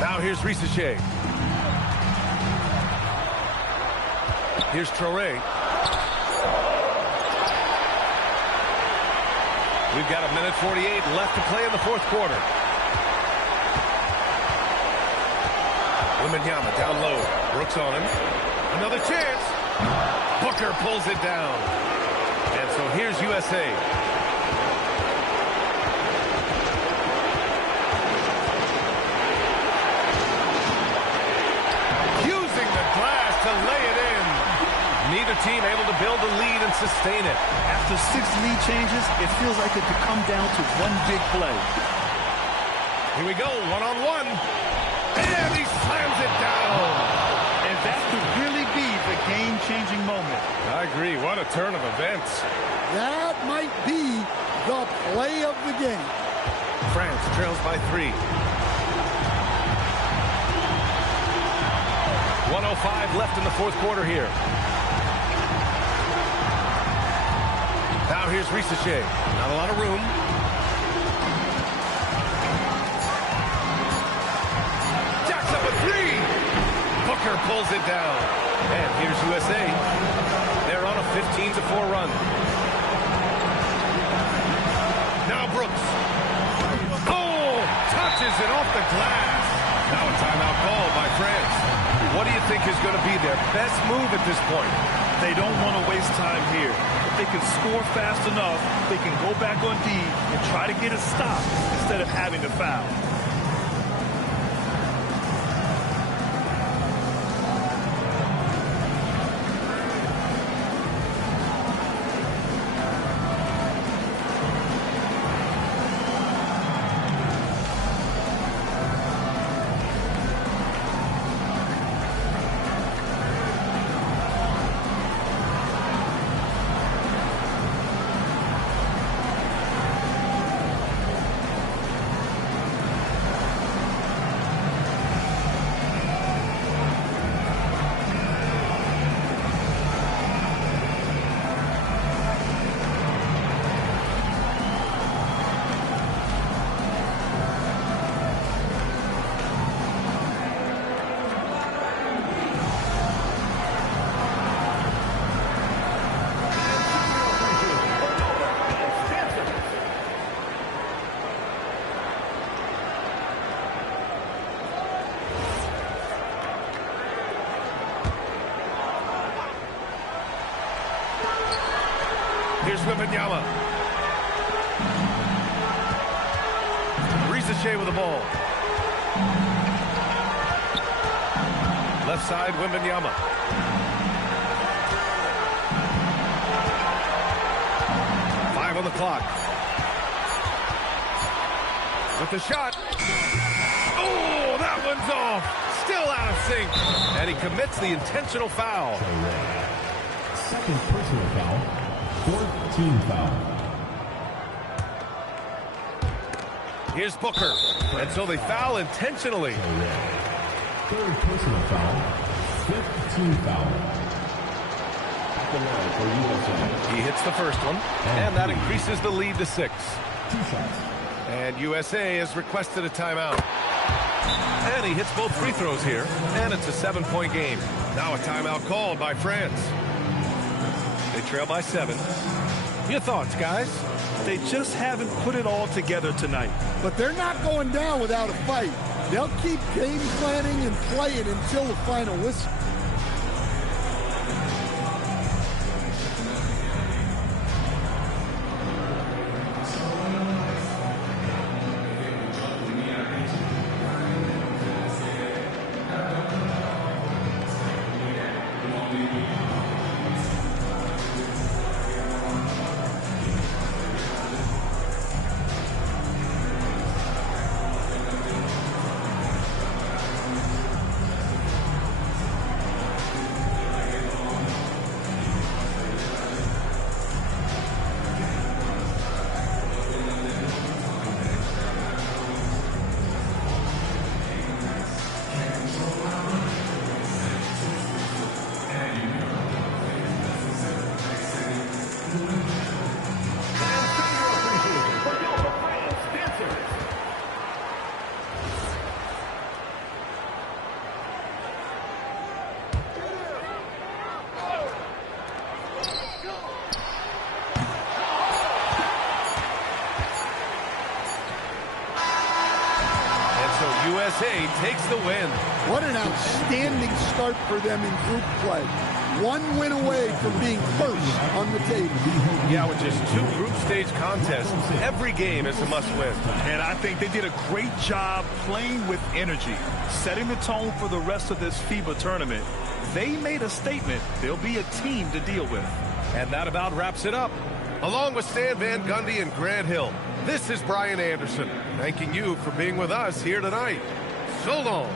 Now here's Risacher. Here's Traoré. We've got 1:48 left to play in the 4th quarter. Wembanyama down low. Brooks on him. Another chance. Booker pulls it down. And so here's USA. Using the glass to lay it in. Neither team able to build a lead and sustain it. After 6 lead changes, it feels like it could come down to one big play. Here we go, one-on-one. And he slams it down. And that could really be the game-changing moment. I agree. What a turn of events. that might be the play of the game. France trails by 3. 1:05 left in the 4th quarter here. Now here's Risacher. Not a lot of room. Jacks up a 3. Booker pulls it down. And here's USA. They're on a 15-4 run. Now Brooks. Oh! Touches it off the glass. Now a timeout call by France. What do you think is going to be their best move at this point? They don't want to waste time here. If they can score fast enough, they can go back on D and try to get a stop instead of having to foul. Here's Wembanyama. Risacher with the ball. Left side, Wembanyama. Five on the clock. With the shot. Oh, that one's off. Still out of sync. And he commits the intentional foul. Second personal foul. 4th team foul. Here's Booker. And so they foul intentionally. 3rd personal foul. 5th team foul. At the line for USA. He hits the first one, and that increases the lead to 6. 2 shots. And USA has requested a timeout. And he hits both free throws here, and it's a 7-point game. Now a timeout called by France. They trail by 7. Your thoughts, guys? They just haven't put it all together tonight. But they're not going down without a fight. They'll keep game planning and playing until the final whistle. USA takes the win. What an outstanding start for them in group play. One win away from being first on the table. Yeah, with just 2 group stage contests, every game is a must-win. And I think they did a great job playing with energy, setting the tone for the rest of this FIBA tournament. They made a statement. They'll be a team to deal with. And that about wraps it up. Along with Stan Van Gundy and Grant Hill, this is Brian Anderson, thanking you for being with us here tonight. So long.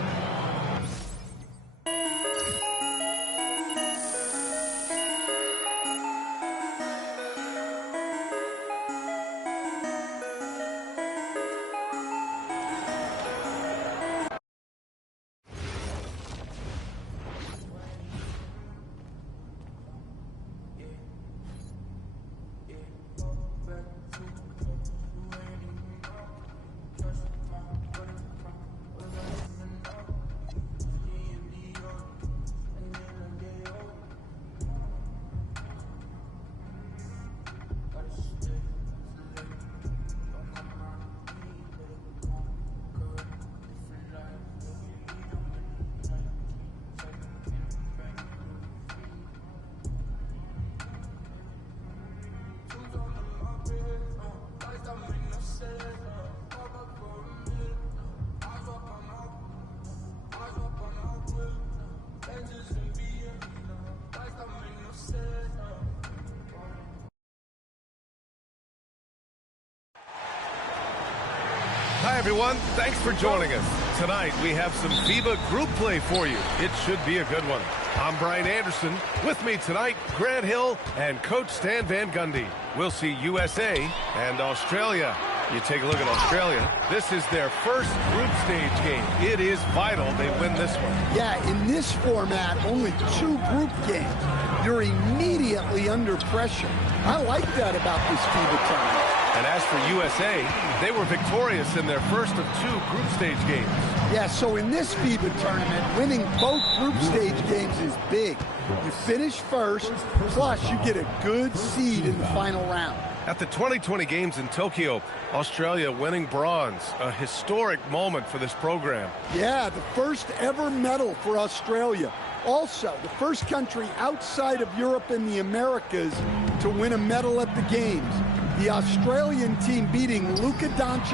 Hi, everyone. Thanks for joining us. Tonight, we have some FIBA group play for you. It should be a good one. I'm Brian Anderson. With me tonight, Grant Hill and Coach Stan Van Gundy. We'll see USA and Australia. You take a look at Australia. This is their first group stage game. It is vital they win this one. Yeah, in this format, only 2 group games. You're immediately under pressure. I like that about this FIBA tournament. And as for USA, they were victorious in their first of 2 group stage games. Yeah, so in this FIBA tournament, winning both group stage games is big. You finish first, plus you get a good seed in the final round. At the 2020 games in Tokyo, Australia winning bronze, a historic moment for this program. Yeah, the first ever medal for Australia. Also, the first country outside of Europe and the Americas to win a medal at the games. The Australian team beating Luka Doncic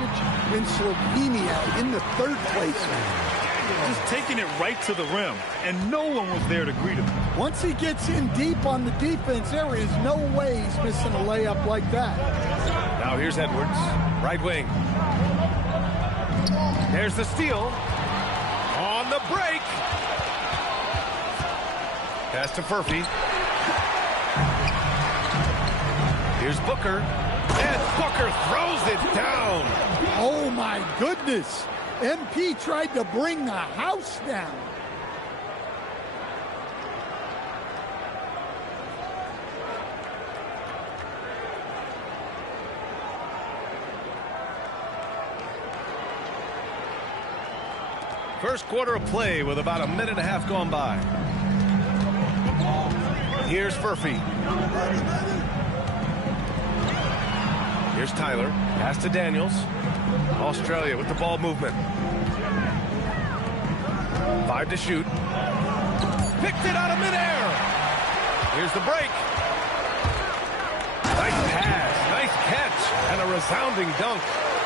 and Slovenia in the 3rd place match. Just taking it right to the rim, and no one was there to greet him. Once he gets in deep on the defense, there is no way he's missing a layup like that. Now here's Edwards, right wing. There's the steal. On the break. Pass to Furphy. Here's Booker. And Booker throws it down. Oh, my goodness. MP tried to bring the house down. First quarter of play with about a minute and a half gone by. Here's Furphy. Here's Tyler. Pass to Daniels. Australia with the ball movement. 5 to shoot. Picked it out of midair. Here's the break. Nice pass. Nice catch. And a resounding dunk.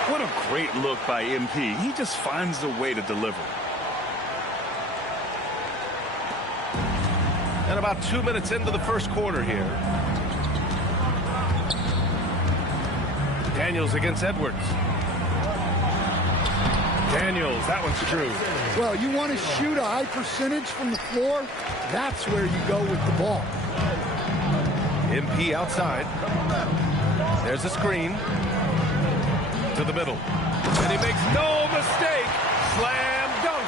What a great look by MP. He just finds a way to deliver. And about 2 minutes into the first quarter here. Daniels against Edwards. Daniels, that one's true. Well, you want to shoot a high percentage from the floor? That's where you go with the ball. MP outside. There's a screen. To the middle. And he makes no mistake. Slam dunk.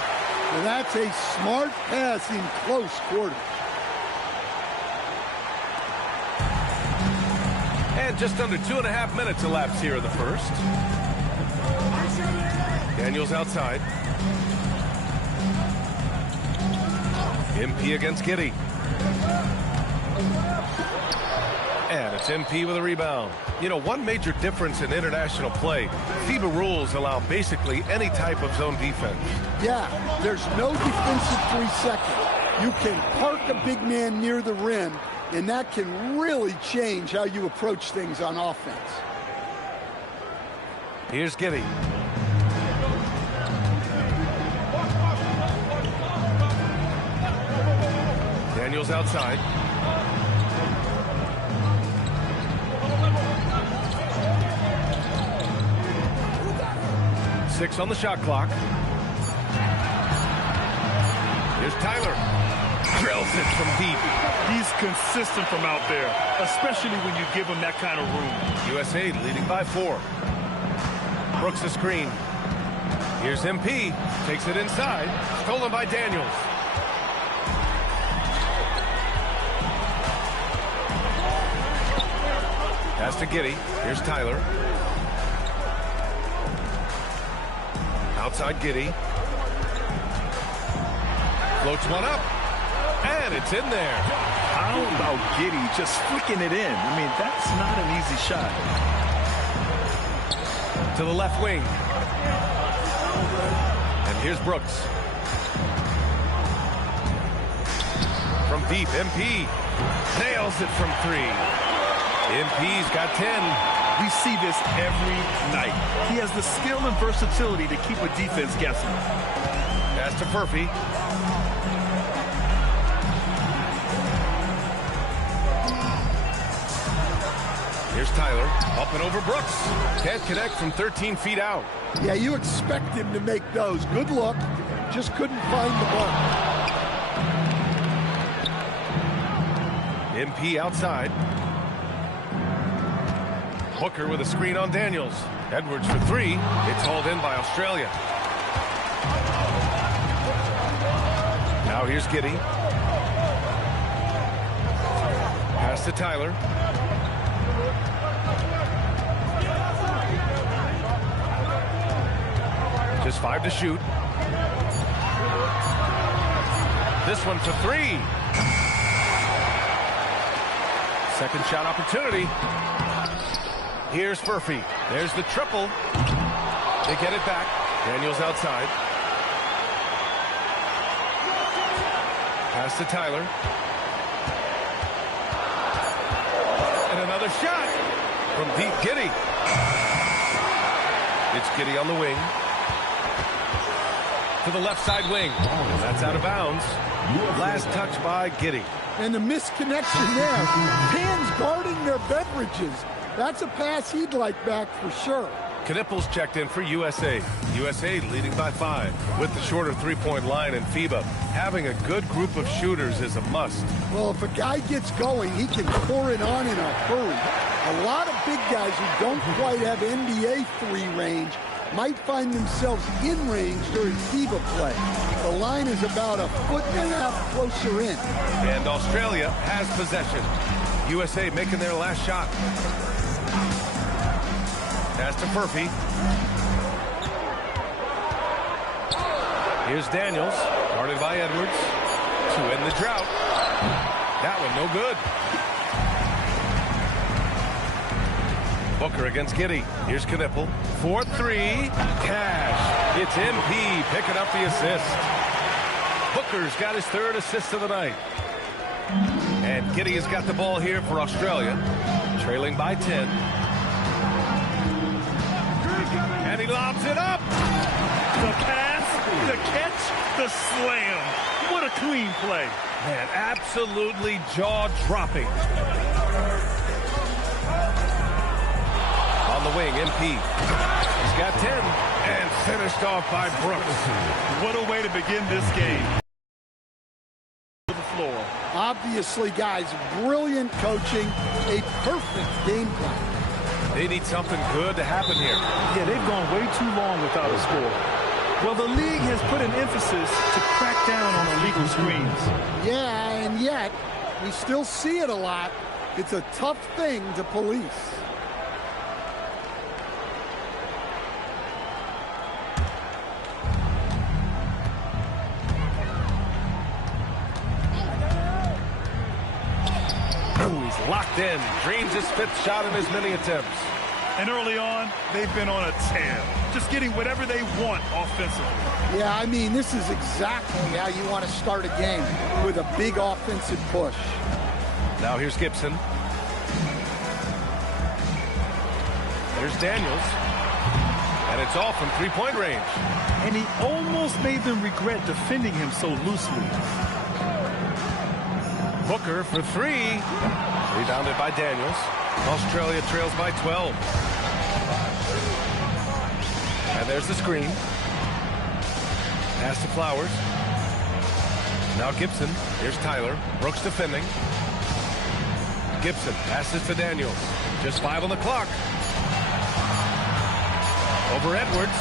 Well, that's a smart pass in close quarters. And just under 2.5 minutes elapsed here in the first. Daniels outside. MP against Giddey. And it's MP with a rebound. You know, one major difference in international play, FIBA rules allow basically any type of zone defense. Yeah, there's no defensive 3 seconds. You can park a big man near the rim, and that can really change how you approach things on offense. Here's Giddey. Daniels outside. Six on the shot clock. Here's Tyler. Drills it from deep. He's consistent from out there, especially when you give him that kind of room. USA leading by 4. Brooks the screen. Here's MP. Takes it inside. Stolen by Daniels. Pass to Giddey. Here's Tyler. Outside Giddey. Floats one up. And it's in there. How about Giddey just flicking it in? I mean, that's not an easy shot. To the left wing. And here's Brooks. From deep, MP. Nails it from 3. MP's got 10. We see this every night. He has the skill and versatility to keep a defense guessing. Pass to Furphy. Here's Tyler. Up and over Brooks. Can't connect from 13 feet out. Yeah, you expect him to make those. Good look. Just couldn't find the ball. MP outside. Booker with a screen on Daniels. Edwards for 3. It's hauled in by Australia. Now here's Giddey. Pass to Tyler. Just 5 to shoot. This one for 3. Second shot opportunity. Here's Furphy. There's the triple. They get it back. Daniels outside. Pass to Tyler. And another shot from deep. Giddey. It's Giddey on the wing. To the left side wing. And that's out of bounds. Last touch by Giddey. And the misconnection there. Fans guarding their beverages. That's a pass he'd like back for sure. Knipples checked in for USA. USA leading by 5. With the shorter three-point line in FIBA, having a good group of shooters is a must. Well, if a guy gets going, he can pour it on in a hurry. A lot of big guys who don't quite have NBA 3 range might find themselves in range during FIBA play. The line is about 1.5 feet closer in. And Australia has possession. USA making their last shot. Pass to Furphy. Here's Daniels, guarded by Edwards, to end the drought. That one no good. Booker against Giddey. Here's Knipple. 4-3. Cash. It's MP picking up the assist. Booker's got his third assist of the night. And Giddey has got the ball here for Australia. Trailing by 10. And he lobs it up. The pass, the catch, the slam. What a clean play. Man, absolutely jaw-dropping. On the wing, MP. He's got 10 and finished off by Brooks. What a way to begin this game. To the floor. Obviously, guys, brilliant coaching, a perfect game plan. They need something good to happen here. Yeah, they've gone way too long without a score. Well, the league has put an emphasis to crack down on illegal screens. Yeah, and yet, we still see it a lot. It's a tough thing to police. He's locked in. Dreams his fifth shot in as many attempts. And early on, they've been on a tear. Just getting whatever they want offensively. Yeah, I mean, this is exactly how you want to start a game, with a big offensive push. Now here's Gibson. There's Daniels. And it's off from three-point range. And he almost made them regret defending him so loosely. Booker for three. Rebounded by Daniels. Australia trails by 12. And there's the screen. Pass to Flowers. Now Gibson. Here's Tyler. Brooks defending. Gibson passes to Daniels. Just 5 on the clock. Over Edwards.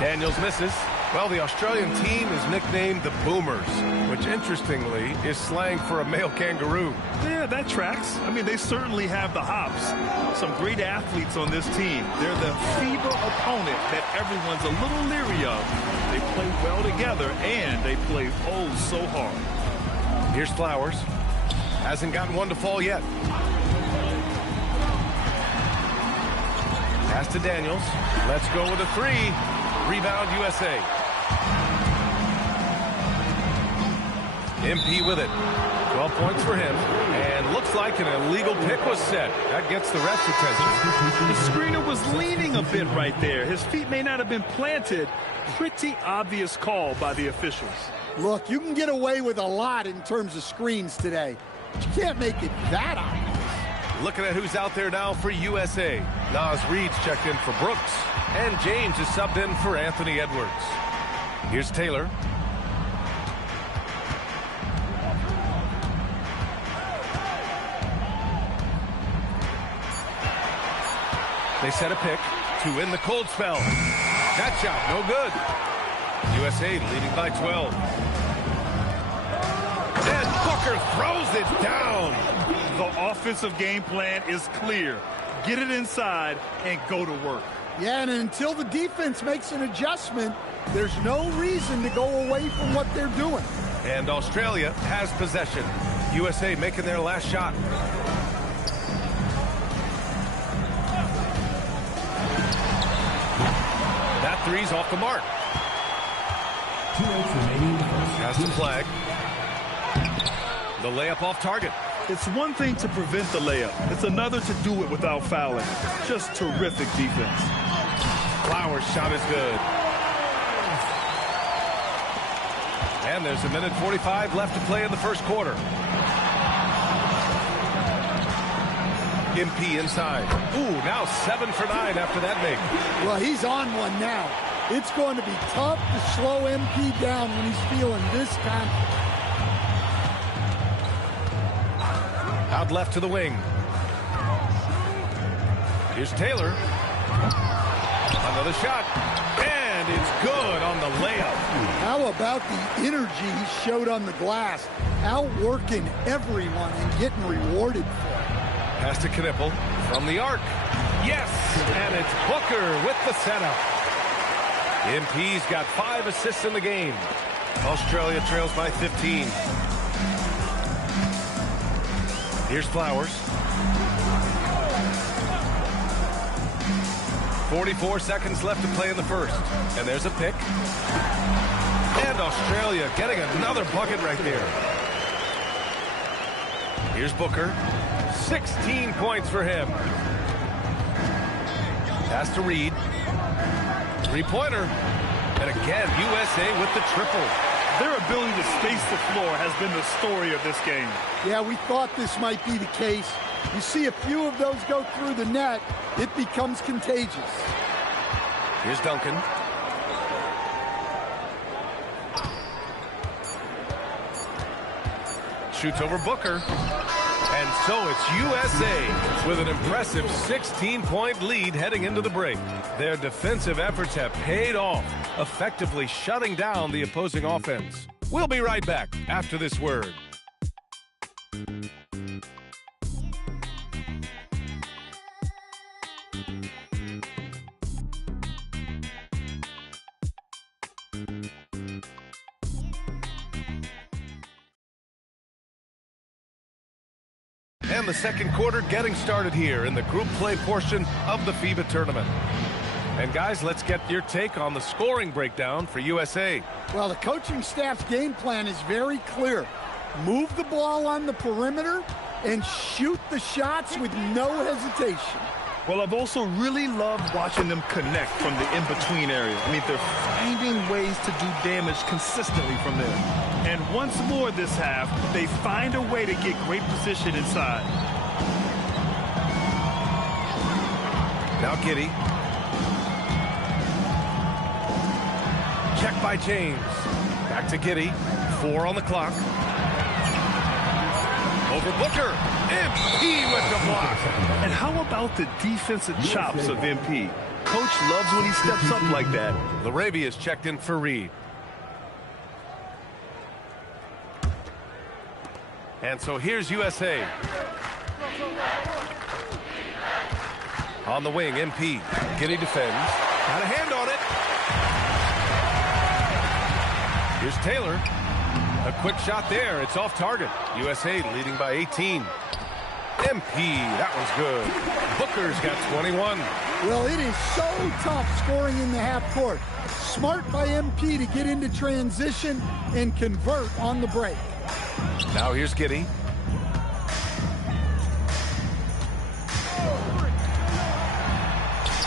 Daniels misses. Well, the Australian team is nicknamed the Boomers, which interestingly is slang for a male kangaroo. Yeah, that tracks. I mean, they certainly have the hops. Some great athletes on this team. They're the FIBA opponent that everyone's a little leery of. They play well together, and they play oh so hard. Here's Flowers. Hasn't gotten one to fall yet. Pass to Daniels. Let's go with a three. Rebound USA. MP with it. 12 points for him. And looks like an illegal pick was set. That gets the ref's attention. The screener was leaning a bit right there. His feet may not have been planted. Pretty obvious call by the officials. Look, you can get away with a lot in terms of screens today, but you can't make it that obvious. Looking at who's out there now for USA. Naz Reid's checked in for Brooks. And James is subbed in for Anthony Edwards. Here's Taylor. They set a pick to win the cold spell. That shot, no good. USA leading by 12. And Booker throws it down. The offensive game plan is clear. Get it inside and go to work. Yeah, and until the defense makes an adjustment, there's no reason to go away from what they're doing. And Australia has possession. USA making their last shot. That three's off the mark. 2 minutes remaining. Has the flag. The layup off target. It's one thing to prevent the layup. It's another to do it without fouling. Just terrific defense. Flowers' shot is good. And there's 1:45 left to play in the first quarter. MP inside. Ooh, now 7 for 9 after that make. Well, he's on one now. It's going to be tough to slow MP down when he's feeling this confident. Out left to the wing. Here's Taylor. Another shot. And it's good on the layup. How about the energy he showed on the glass? Outworking everyone and getting rewarded for it. Pass to Knipple from the arc. Yes, and it's Booker with the setup. MP's got 5 assists in the game. Australia trails by 15. Here's Flowers. 44 seconds left to play in the first. And there's a pick. And Australia getting another bucket right there. Here's Booker. 16 points for him. Pass to Reed. Three-pointer. And again, USA with the triple. Their ability to space the floor has been the story of this game. Yeah, we thought this might be the case. You see a few of those go through the net, it becomes contagious. Here's Duncan. Shoots over Booker. And so it's USA with an impressive 16-point lead heading into the break. Their defensive efforts have paid off, effectively shutting down the opposing offense. We'll be right back after this word. And the second quarter getting started here in the group play portion of the FIBA tournament. And guys, let's get your take on the scoring breakdown for USA. Well, the coaching staff's game plan is very clear. Move the ball on the perimeter and shoot the shots with no hesitation. Well, I've also really loved watching them connect from the in-between area. I mean, they're finding ways to do damage consistently from there. And once more this half, they find a way to get great position inside. Now Giddey. Check by James. Back to Giddey. 4 on the clock. Over Booker. MP with the block. And how about the defensive chops of MP? Coach loves when he steps up like that. LaRavia's checked in for Reed. And so here's USA. On the wing, MP. Giddey defends. Got a hand on it. Here's Taylor. A quick shot there. It's off target. USA leading by 18. MP, that one's good. Booker's got 21. Well, it is so tough scoring in the half court. Smart by MP to get into transition and convert on the break. Now here's Giddey.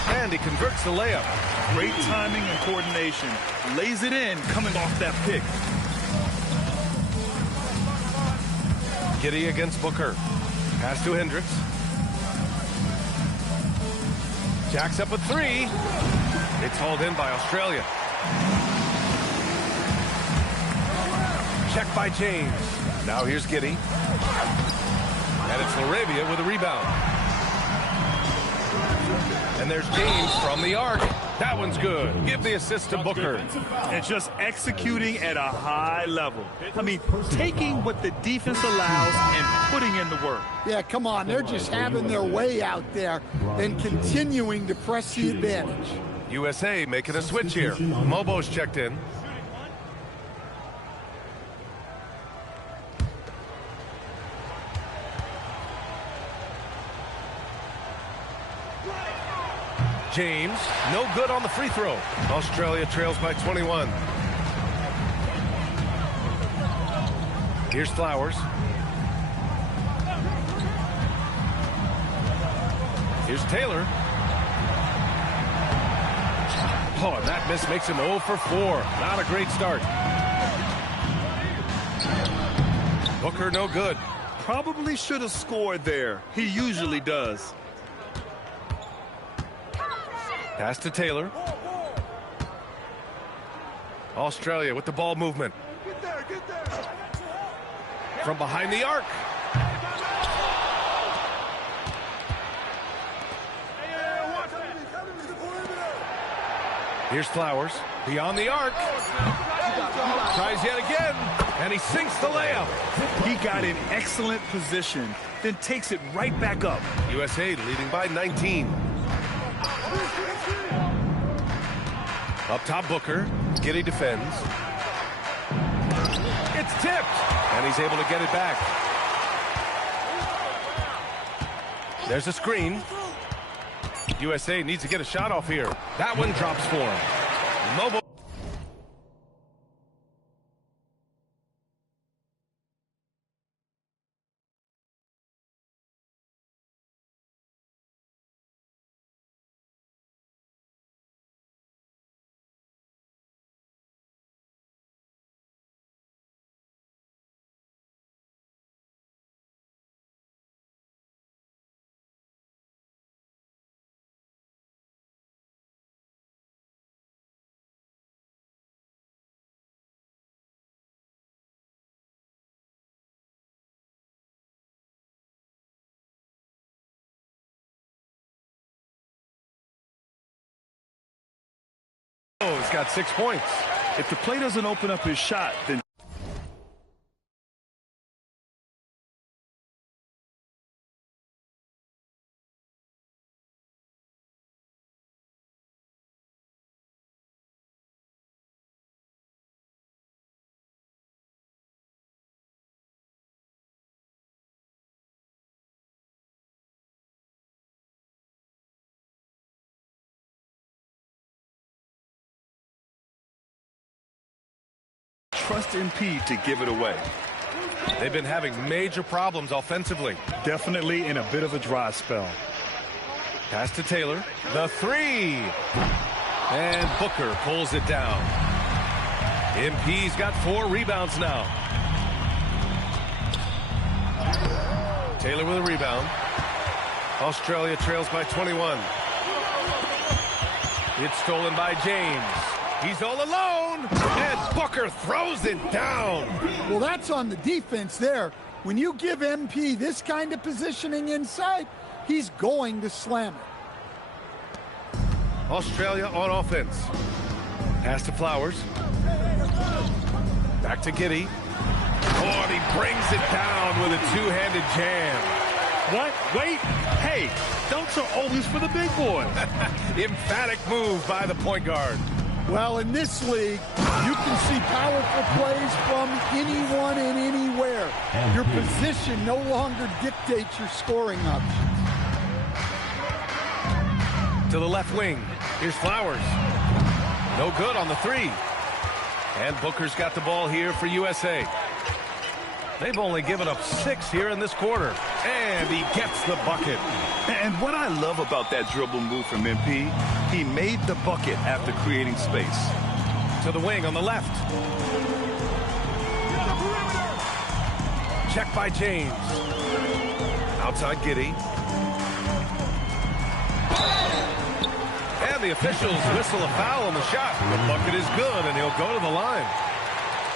And he converts the layup. Great timing and coordination. Lays it in coming off that pick. Giddey against Booker. Pass to Hendricks. Jacks up a 3. It's hauled in by Australia. Check by James. Now here's Giddey. And it's LaRavia with a rebound. And there's James from the arc. That one's good. Give the assist to Booker. And just executing at a high level. I mean, taking what the defense allows and putting in the work. Yeah, come on. They're just having their way out there and continuing to press the advantage. USA making a switch here. Mobo's checked in. James, no good on the free throw. Australia trails by 21. Here's Flowers. Here's Taylor. Oh, and that miss makes him 0 for 4. Not a great start. Booker, no good. Probably should have scored there. He usually does. Pass to Taylor. Australia with the ball movement. From behind the arc. Here's Flowers. Beyond the arc. Tries yet again. And he sinks the layup. He got in excellent position, then takes it right back up. USA leading by 19. Up top, Booker. Giddey defends. It's tipped. And he's able to get it back. There's a screen. USA needs to get a shot off here. That one drops for him. Mobile. Oh, he's got 6 points. If the play doesn't open up his shot, then trust MP to give it away. They've been having major problems offensively. Definitely in a bit of a dry spell. Pass to Taylor. The three. And Booker pulls it down. MP's got 4 rebounds now. Taylor with a rebound. Australia trails by 21. It's stolen by James. He's all alone, and Booker throws it down. Well, that's on the defense there. When you give MP this kind of positioning inside, he's going to slam it. Australia on offense. Pass to Flowers. Back to Giddey. Oh, and he brings it down with a two-handed jam. What? Wait. Hey, dunks are always for the big boy. Emphatic move by the point guard. Well, in this league, you can see powerful plays from anyone and anywhere. Your position no longer dictates your scoring options. To the left wing. Here's Flowers. No good on the three. And Booker's got the ball here for USA. They've only given up 6 here in this quarter. And he gets the bucket. And what I love about that dribble move from MP, he made the bucket after creating space. To the wing on the left. Check by James. Outside Giddey. And the officials whistle a foul on the shot. The bucket is good, and he'll go to the line.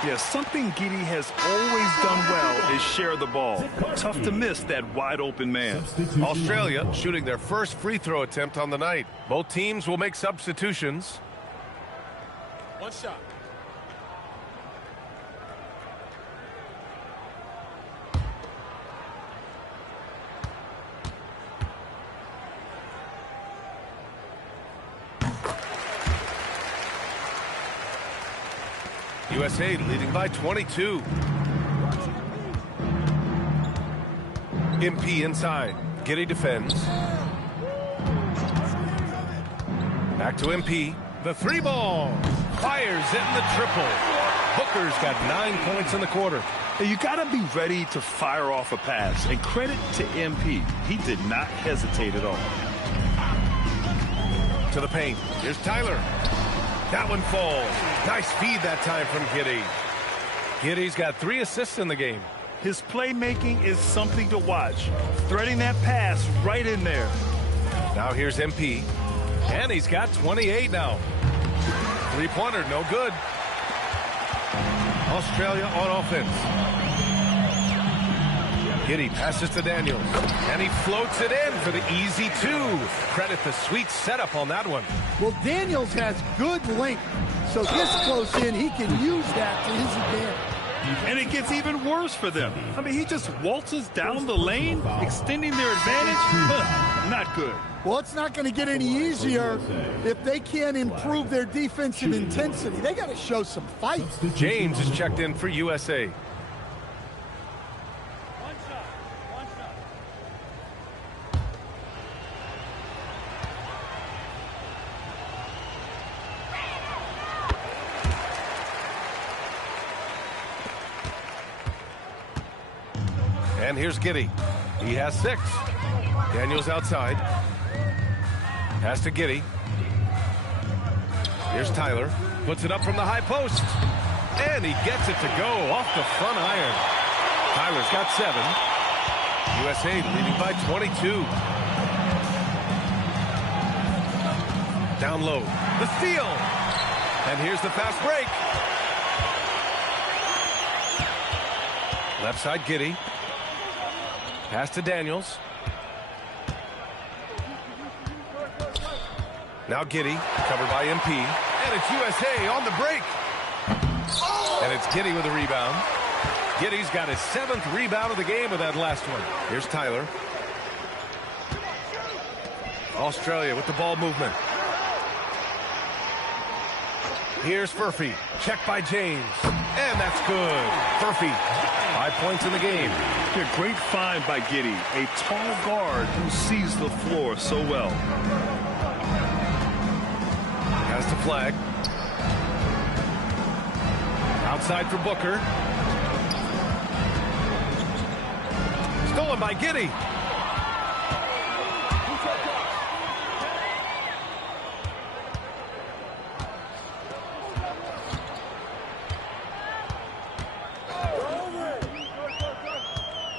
Yes, something Giddey has always done well is share the ball. Tough to miss that wide-open man. Australia shooting their first free throw attempt on the night. Both teams will make substitutions. One shot. USA leading by 22. MP inside. Giddey defends. Back to MP. The three ball. Fires in the triple. Booker's got 9 points in the quarter. You got to be ready to fire off a pass. And credit to MP. He did not hesitate at all. To the paint. Here's Tyler. That one falls. Nice feed that time from Giddey. Giddey's got 3 assists in the game. His playmaking is something to watch. Threading that pass right in there. Now here's MP. And he's got 28 now. Three-pointer, no good. Australia on offense. Giddey passes to Daniels. And he floats it in for the easy 2. Credit the sweet setup on that one. Well, Daniels has good length. So this close in, he can use that to his advantage. And it gets even worse for them. I mean, he just waltzes down the lane, extending their advantage. Not good. Well, it's not going to get any easier if they can't improve their defensive intensity. They got to show some fight. James is checked in for USA. And here's Giddey. He has 6. Daniels outside. Pass to Giddey. Here's Tyler. Puts it up from the high post. And he gets it to go off the front iron. Tyler's got 7. USA leading by 22. Down low. The steal. And here's the fast break. Left side Giddey. Pass to Daniels. Now Giddey, covered by MP. And it's USA on the break. And it's Giddey with a rebound. Giddey's got his 7th rebound of the game with that last one. Here's Tyler. Australia with the ball movement. Here's Furphy. Checked by James. And that's good. Furphy, 5 points in the game. Yeah, great find by Giddey. A tall guard who sees the floor so well. Has to flag. Outside for Booker. Stolen by Giddey.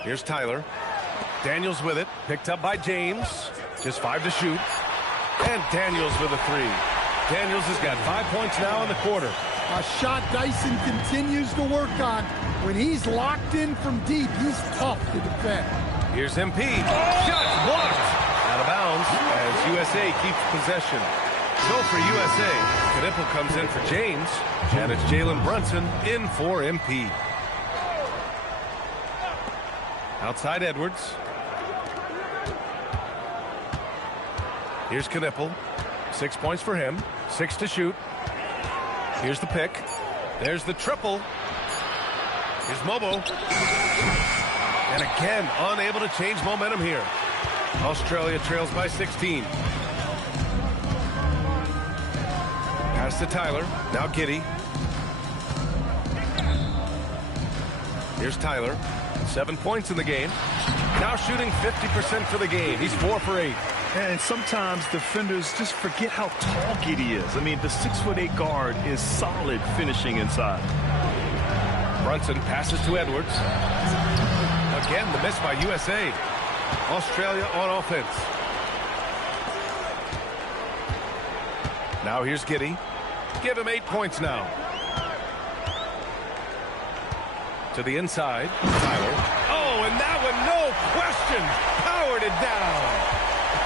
Here's Tyler. Daniels with it. Picked up by James. Just 5 to shoot. And Daniels with a 3. Daniels has got 5 points now in the quarter. A shot Dyson continues to work on. When he's locked in from deep, he's tough to defend. Here's MP. Shots blocked. Out of bounds as USA keeps possession. So for USA, Knipple comes in for James. And it's Jalen Brunson in for MP. Outside Edwards. Here's Knipple. 6 points for him. 6 to shoot. Here's the pick. There's the triple. Here's Mobo. And again, unable to change momentum here. Australia trails by 16. Pass to Tyler. Now Giddey. Here's Tyler. 7 points in the game. Now shooting 50% for the game. He's 4 for 8. And sometimes defenders just forget how tall Giddey is. I mean, the 6'8" guard is solid finishing inside. Brunson passes to Edwards. Again, the miss by USA. Australia on offense. Now here's Giddey. Give him 8 points now. To the inside. Tyler. Oh, and that one, no question, powered it down.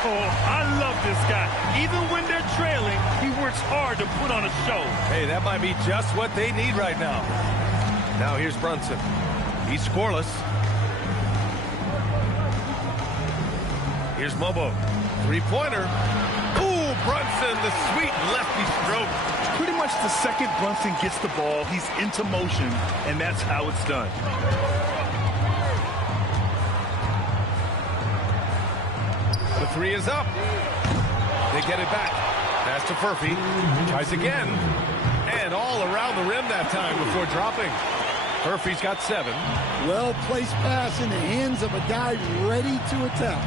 Oh, I love this guy. Even when they're trailing, he works hard to put on a show. Hey, that might be just what they need right now. Now here's Brunson. He's scoreless. Here's Mobo. 3-pointer. Ooh, Brunson, the sweet lefty stroke. Pretty much the second Brunson gets the ball, he's into motion, and that's how it's done. The 3 is up. They get it back. Pass to Furphy. Tries again. And all around the rim that time before dropping. Furphy's got 7. Well-placed pass in the hands of a guy ready to attack.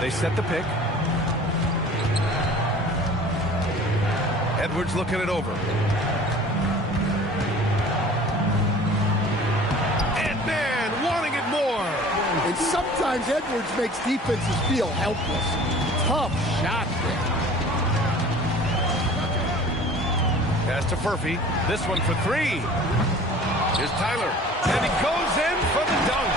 They set the pick. Edwards looking it over. And man, wanting it more. And sometimes Edwards makes defenses feel helpless. Tough shot there. Pass to Furphy. This one for 3. Here's Tyler. And he goes in for the dunk.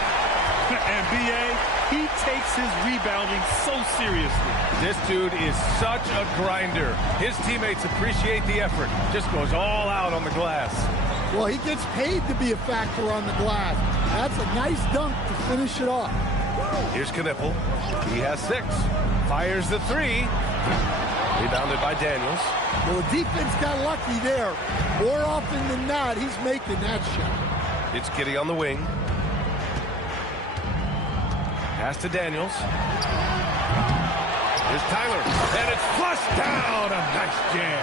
And B.A., he takes his rebounding so seriously. This dude is such a grinder. His teammates appreciate the effort. Just goes all out on the glass. Well, he gets paid to be a factor on the glass. That's a nice dunk to finish it off. Here's Knipple. He has 6. Fires the 3. Rebounded by Daniels. Well, the defense got lucky there. More often than not, he's making that shot. It's Giddey on the wing. Pass to Daniels. Here's Tyler. And it's flushed down. A nice jam.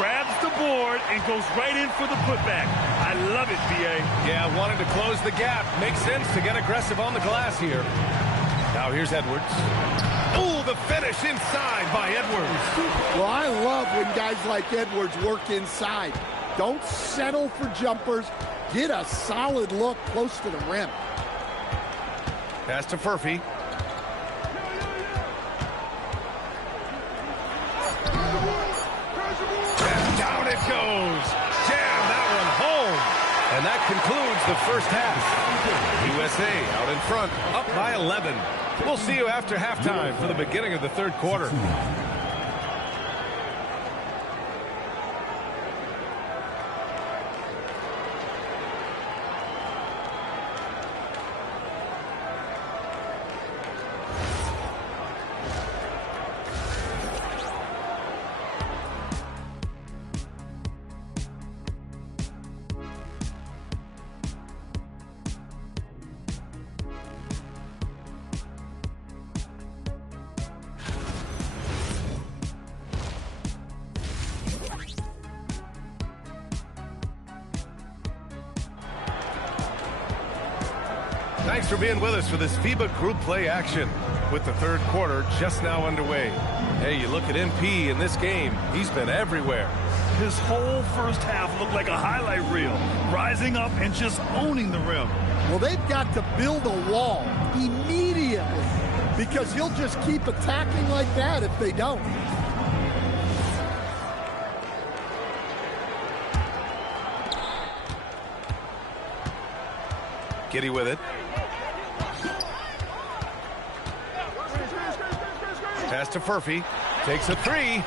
Grabs the board and goes right in for the putback. I love it, B.A. Yeah, wanting to close the gap. Makes sense to get aggressive on the glass here. Now here's Edwards. Oh, the finish inside by Edwards. Well, I love when guys like Edwards work inside. Don't settle for jumpers. Get a solid look close to the rim. Pass to Furphy. And down it goes. Jam that one home. And that concludes the first half. USA out in front, up by 11. We'll see you after halftime for the beginning of the third quarter. Thanks for being with us for this FIBA group play action with the third quarter just now underway. Hey, you look at MP in this game, he's been everywhere. His whole first half looked like a highlight reel, rising up and just owning the rim. Well, they've got to build a wall immediately because he'll just keep attacking like that if they don't. Giddy with it. Pass to Furphy. Takes a three.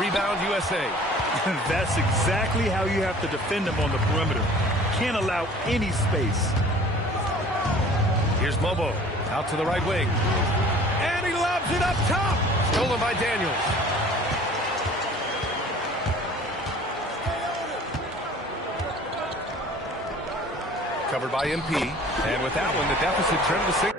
Rebound USA. That's exactly how you have to defend him on the perimeter. Can't allow any space. Here's Mobo. Out to the right wing. And he lobs it up top. Stolen by Daniels. Covered by MP. And with that one, the deficit trimmed to 6.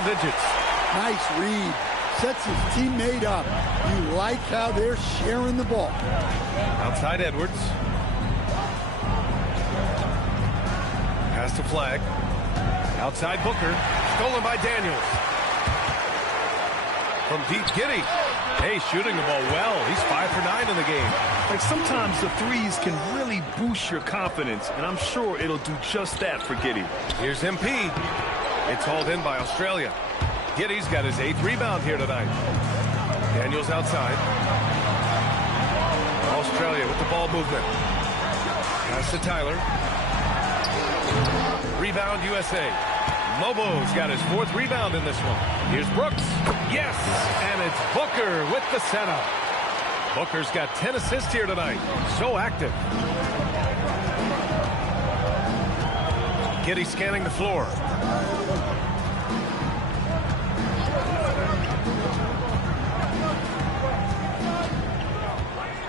digits. Nice read. Sets his teammate up. You like how they're sharing the ball. Outside Edwards. Pass to Flag. Outside Booker. Stolen by Daniels. From deep, Giddey. Hey, shooting the ball well. He's 5 for 9 in the game. Like, sometimes the threes can really boost your confidence, and I'm sure it'll do just that for Giddey. Here's MP. It's hauled in by Australia. Giddey's got his 8th rebound here tonight. Daniels outside. Australia with the ball movement. Pass to Tyler. Rebound USA. Mobo's got his 4th rebound in this one. Here's Brooks. Yes! And it's Booker with the setup. Booker's got 10 assists here tonight. So active. Giddey scanning the floor.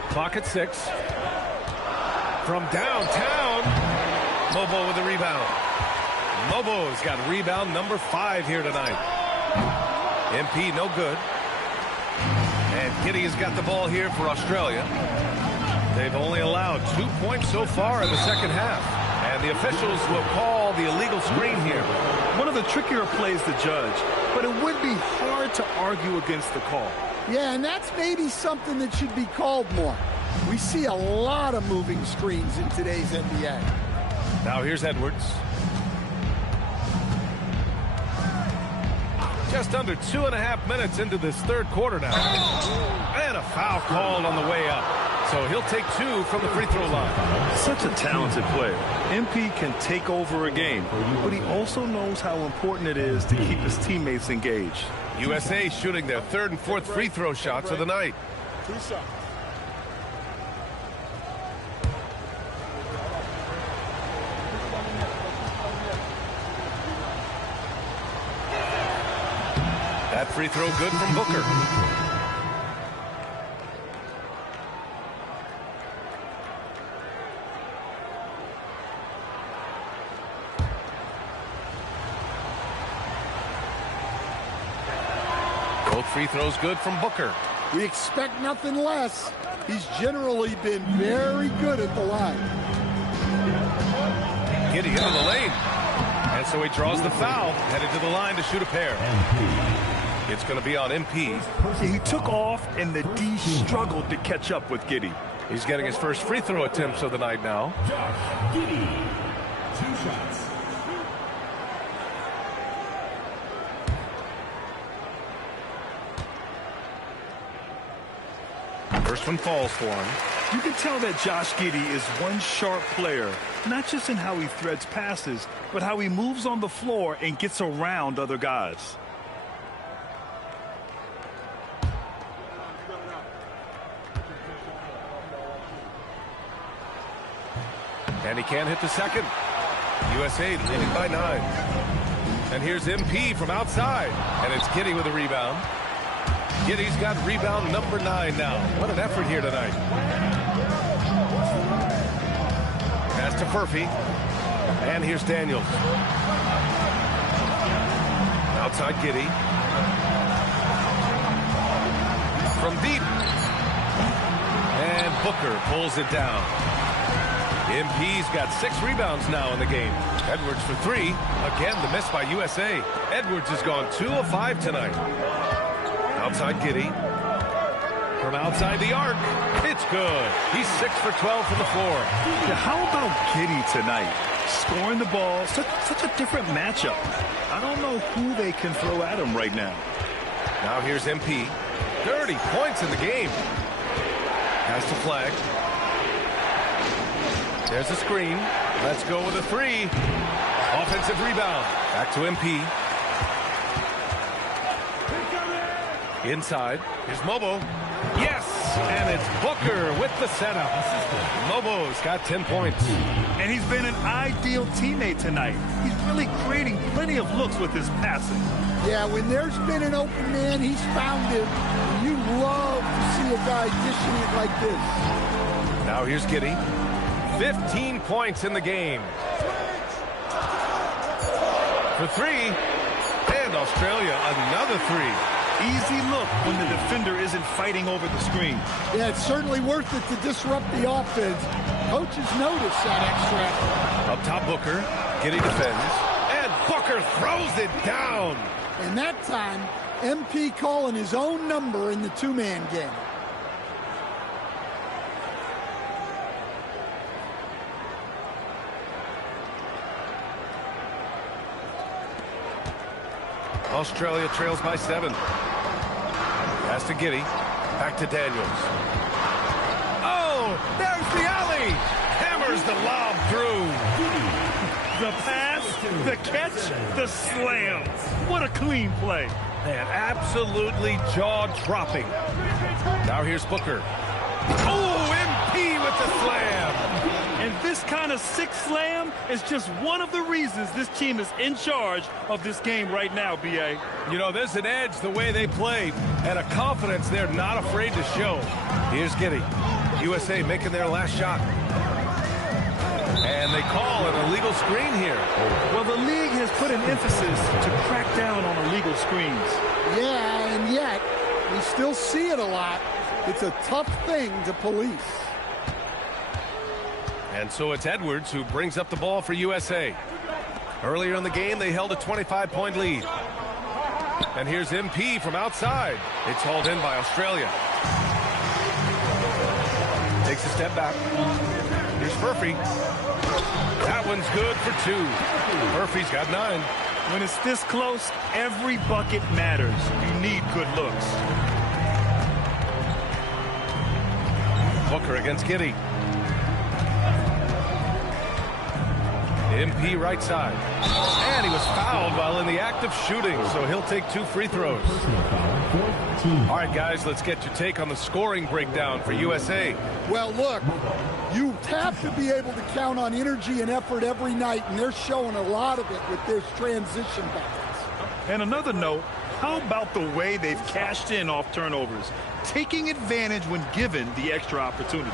Clock at 6. From downtown, Mobo with the rebound. Mobo's got rebound number 5 here tonight. MP no good. And Giddey has got the ball here for Australia. They've only allowed 2 points so far in the second half. And the officials will call the illegal screen here. One of the trickier plays to judge, but it would be hard to argue against the call. Yeah, and that's maybe something that should be called more. We see a lot of moving screens in today's NBA. Now here's Edwards. Just under 2.5 minutes into this third quarter now. And a foul called on the way up. So he'll take 2 from the free throw line. Such a talented player. MP can take over a game, but he also knows how important it is to keep his teammates engaged. USA shooting their 3rd and 4th free throw shots of the night. 2 shots. That free throw good from Booker. Both free throws good from Booker. We expect nothing less. He's generally been very good at the line. Giddey into the lane. And so he draws the foul, headed to the line to shoot a pair. It's going to be on MP. He took off, and the D struggled to catch up with Giddey. He's getting his first free throw attempts of the night now. Josh Giddey, 2 shots. First one falls for him. You can tell that Josh Giddey is one sharp player, not just in how he threads passes, but how he moves on the floor and gets around other guys. And he can't hit the second. USA leading by 9. And here's MP from outside. And it's Giddey with a rebound. Giddey's got rebound number 9 now. What an effort here tonight. Pass to Furphy. And here's Daniels. Outside Giddey. From deep. And Booker pulls it down. MP's got 6 rebounds now in the game. Edwards for 3. Again, the miss by USA. Edwards has gone 2 of 5 tonight. Outside Giddey. From outside the arc. It's good. He's 6 for 12 from the floor. Yeah, how about Giddey tonight? Scoring the ball. Such a different matchup. I don't know who they can throw at him right now. Now here's MP. 30 points in the game. Pass to Flag. There's a screen. Let's go with a 3. Offensive rebound. Back to MP. Inside. Here's Mobo. Yes! And it's Booker with the setup. Mobo's got 10 points. And he's been an ideal teammate tonight. He's really creating plenty of looks with his passing. Yeah, when there's been an open man, he's found it. You love to see a guy dishing it like this. Now here's Giddey. 15 points in the game. For 3. And Australia, another three. Easy look when the defender isn't fighting over the screen. Yeah, it's certainly worth it to disrupt the offense. Coaches notice that extra effort. Up top, Booker. Giddey defends. And Booker throws it down. And that time, MP calling his own number in the two-man game. Australia trails by 7. Pass to Giddey. Back to Daniels. Oh, there's the alley. Hammers the lob through. The pass, the catch, the slam. What a clean play. Man, absolutely jaw-dropping. Now here's Booker. Oh, MP with the slam. And this kind of sick slam is just one of the reasons this team is in charge of this game right now, B.A. You know, there's an edge the way they play and a confidence they're not afraid to show. Here's Giddey. USA making their last shot. And they call an illegal screen here. Well, the league has put an emphasis to crack down on illegal screens. Yeah, and yet, we still see it a lot. It's a tough thing to police. And so it's Edwards who brings up the ball for USA. Earlier in the game, they held a 25-point lead. And here's MP from outside. It's hauled in by Australia. Takes a step back. Here's Murphy. That one's good for 2. Murphy's got 9. When it's this close, every bucket matters. You need good looks. Booker against Giddey. MP right side. And he was fouled while in the act of shooting, so he'll take 2 free throws. All right, guys, let's get your take on the scoring breakdown for USA. Well, look, you have to be able to count on energy and effort every night, and they're showing a lot of it with their transition buckets. And another note, how about the way they've cashed in off turnovers, taking advantage when given the extra opportunity?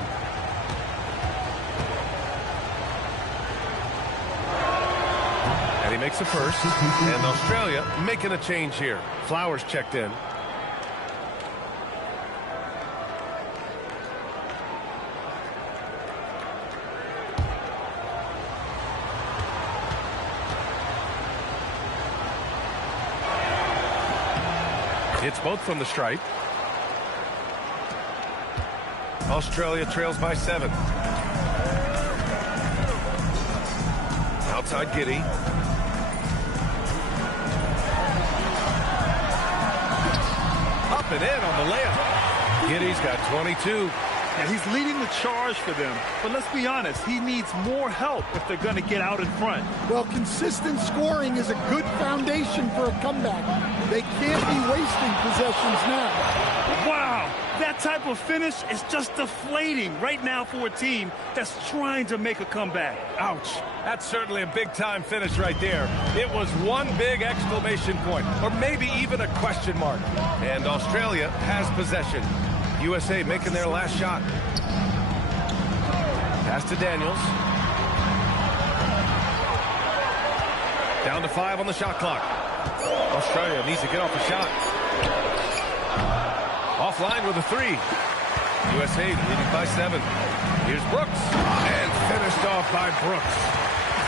And he makes the first. And Australia making a change here. Flowers checked in. Hits both from the stripe. Australia trails by 7. Outside Giddey. Up and in on the layup. Giddey's got 22. And he's leading the charge for them. But let's be honest, he needs more help if they're going to get out in front. Well, consistent scoring is a good foundation for a comeback. They can't be wasting possessions now. Wow, that type of finish is just deflating right now for a team that's trying to make a comeback. Ouch. That's certainly a big-time finish right there. It was one big exclamation point, or maybe even a question mark. And Australia has possession. USA making their last shot. Pass to Daniels. Down to 5 on the shot clock. Australia needs to get off a shot. Offline with a 3. USA leading by 7. Here's Brooks. And finished off by Brooks.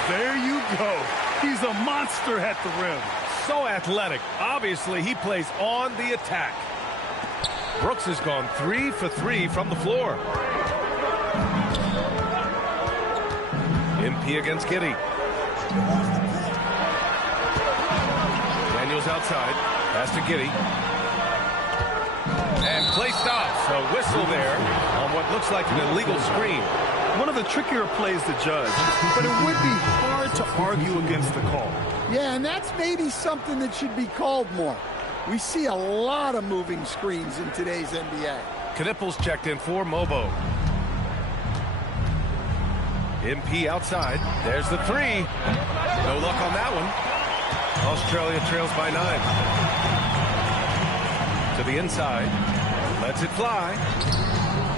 There you go. He's a monster at the rim. So athletic. Obviously, he plays on the attack. Brooks has gone 3 for 3 from the floor. MP against Giddey. Daniels outside. Pass to Giddey. And Clay stops. A whistle there on what looks like an illegal screen. One of the trickier plays to judge, but it would be hard to argue against the call. Yeah, and that's maybe something that should be called more. We see a lot of moving screens in today's NBA. Knipples checked in for Mobo. MP outside. There's the 3. No luck on that one. Australia trails by 9. To the inside. Lets it fly.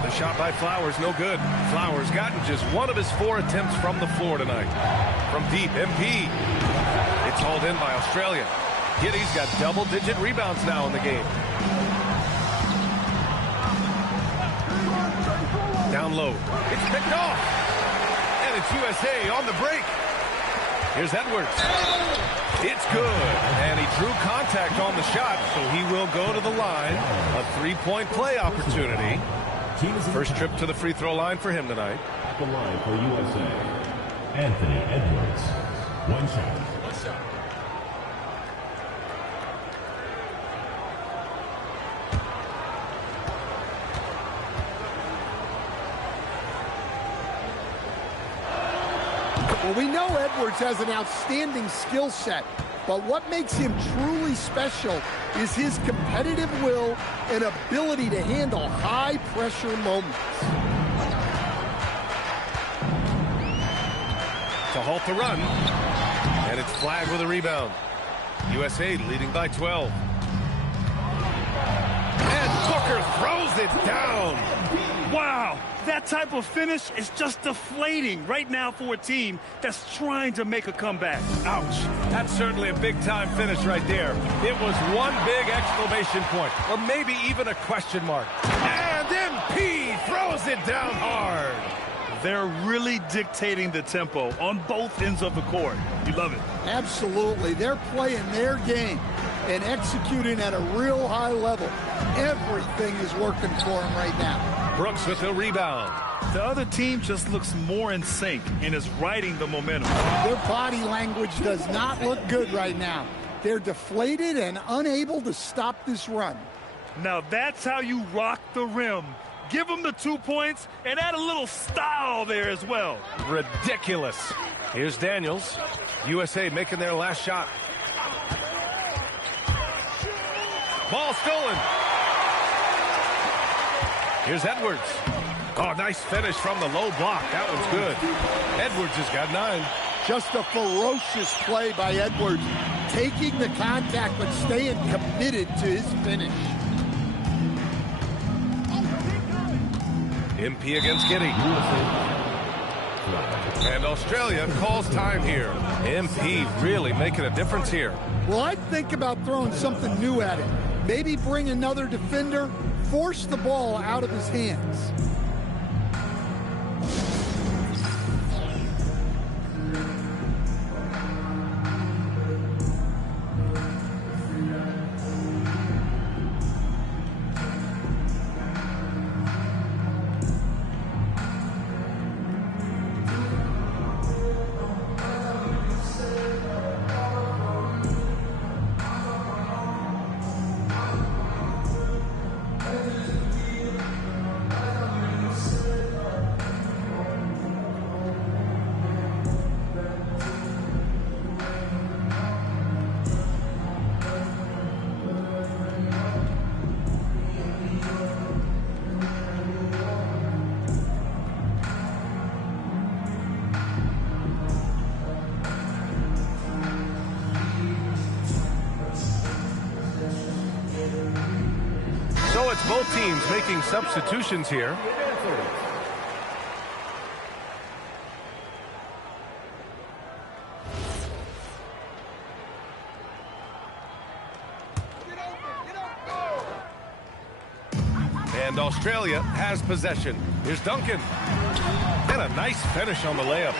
The shot by Flowers, no good. Flowers gotten just one of his 4 attempts from the floor tonight. From deep, MP. It's hauled in by Australia. Giddy's got double-digit rebounds now in the game. Down low. It's picked off. And it's USA on the break. Here's Edwards. It's good. And he drew contact on the shot, so he will go to the line. A three-point play opportunity. First trip to the free throw line for him tonight. At the line for USA, Anthony Edwards. One shot. Well, we know Edwards has an outstanding skill set, but what makes him truly special is his competitive will and ability to handle high-pressure moments. To halt the run, and it's flagged with a rebound. USA leading by 12. And Booker throws it down. Wow, that type of finish is just deflating right now for a team that's trying to make a comeback. Ouch. That's certainly a big-time finish right there. It was one big exclamation point, or maybe even a question mark. And MP throws it down hard. They're really dictating the tempo on both ends of the court. You love it. Absolutely. They're playing their game and executing at a real high level. Everything is working for them right now. Brooks with the rebound. The other team just looks more in sync and is riding the momentum. Their body language does not look good right now. They're deflated and unable to stop this run. Now that's how you rock the rim. Give them the 2 points and add a little style there as well. Ridiculous. Here's Daniels. USA making their last shot. Ball stolen. Here's Edwards. Oh, nice finish from the low block. That one's good. Edwards has got 9. Just a ferocious play by Edwards, taking the contact but staying committed to his finish. MP against Giddey. And Australia calls time here. MP really making a difference here. Well, I'd think about throwing something new at him. Maybe bring another defender, force the ball out of his hands. So it's both teams making substitutions here. And Australia has possession. Here's Duncan. And a nice finish on the layup.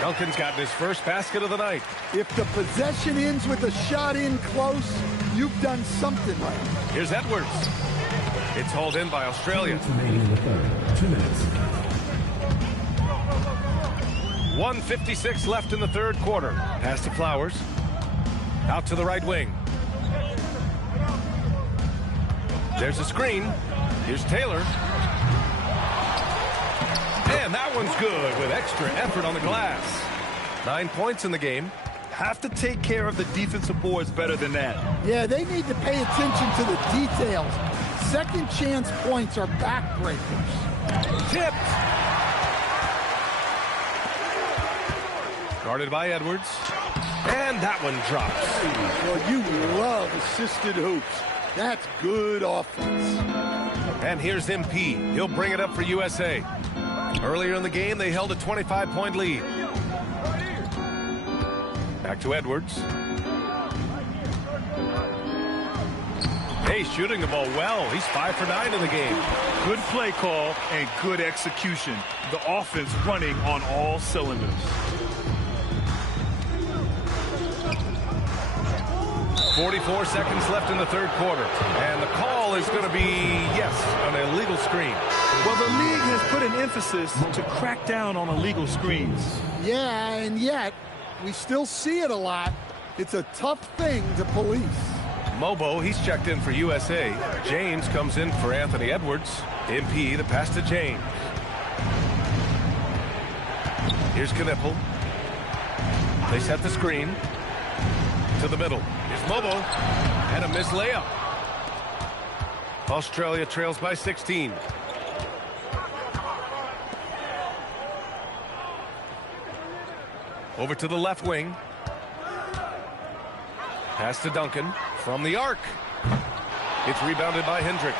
Duncan's gotten his first basket of the night. If the possession ends with a shot in close, you've done something right. Here's Edwards. It's hauled in by Australia. 2 minutes. 1:56 left in the third quarter. Pass to Flowers. Out to the right wing. There's a screen. Here's Taylor. And that one's good with extra effort on the glass. 9 points in the game. Have to take care of the defensive boards better than that. Yeah, they need to pay attention to the details. Second chance points are backbreakers. Tipped. Guarded by Edwards. And that one drops. Well, you love assisted hoops. That's good offense. And here's MP. He'll bring it up for USA. Earlier in the game, they held a 25-point lead. Back to Edwards. Hey, shooting the ball well. He's 5 for 9 in the game. Good play call and good execution. The offense running on all cylinders. 44 seconds left in the third quarter. And the call is going to be, yes, an illegal screen. Well, the league has put an emphasis to crack down on illegal screens. Yeah, and yet we still see it a lot. It's a tough thing to police. Mobo, he's checked in for USA. James comes in for Anthony Edwards. MP, the pass to James. Here's Knipple. They set the screen to the middle. Here's Mobo, and a missed layup. Australia trails by 16. Over to the left wing. Pass to Duncan from the arc. It's rebounded by Hendricks.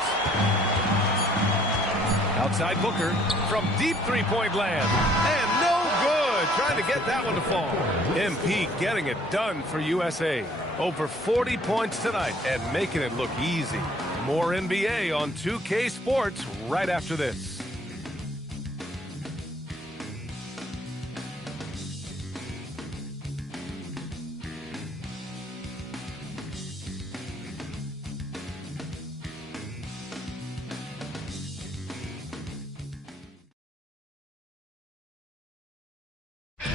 Outside Booker from deep three-point land. And no good. Trying to get that one to fall. MP getting it done for USA. Over 40 points tonight and making it look easy. More NBA on 2K Sports right after this.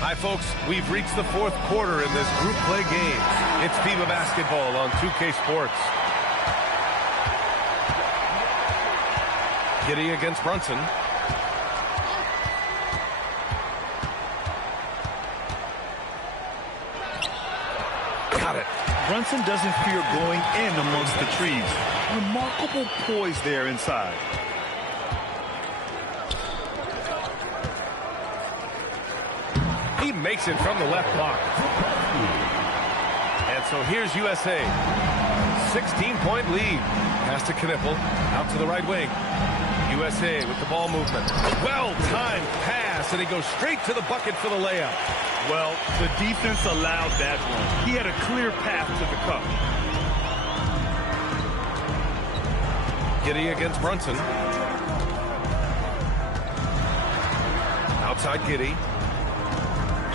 Hi, folks. We've reached the fourth quarter in this group play game. It's FIBA basketball on 2K Sports. Giddey against Brunson. Got it. Brunson doesn't fear going in amongst the trees. Remarkable poise there inside. He makes it from the left block. And so here's USA. 16-point lead. Pass to Knipple. Out to the right wing. USA with the ball movement. Well-timed pass, and he goes straight to the bucket for the layup. Well, the defense allowed that one. He had a clear path to the cup. Giddey against Brunson. Outside Giddey.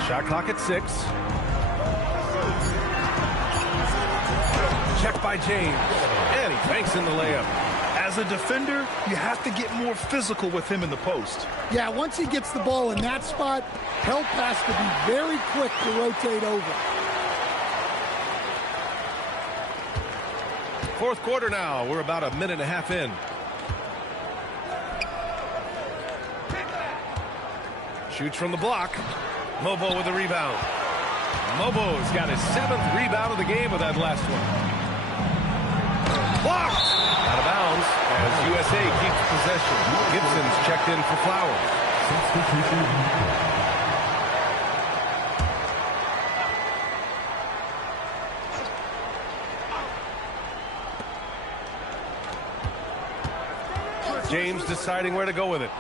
Shot clock at 6. Check by James. And he banks in the layup. As a defender, you have to get more physical with him in the post. Yeah, once he gets the ball in that spot, help has to be very quick to rotate over. Fourth quarter now. We're about a minute and a half in. Shoots from the block. Mobo with a rebound. Mobo's got his 7th rebound of the game with that last one. Blocked! Out of bounds as USA keeps possession. Gibson's checked in for Flowers. James deciding where to go with it.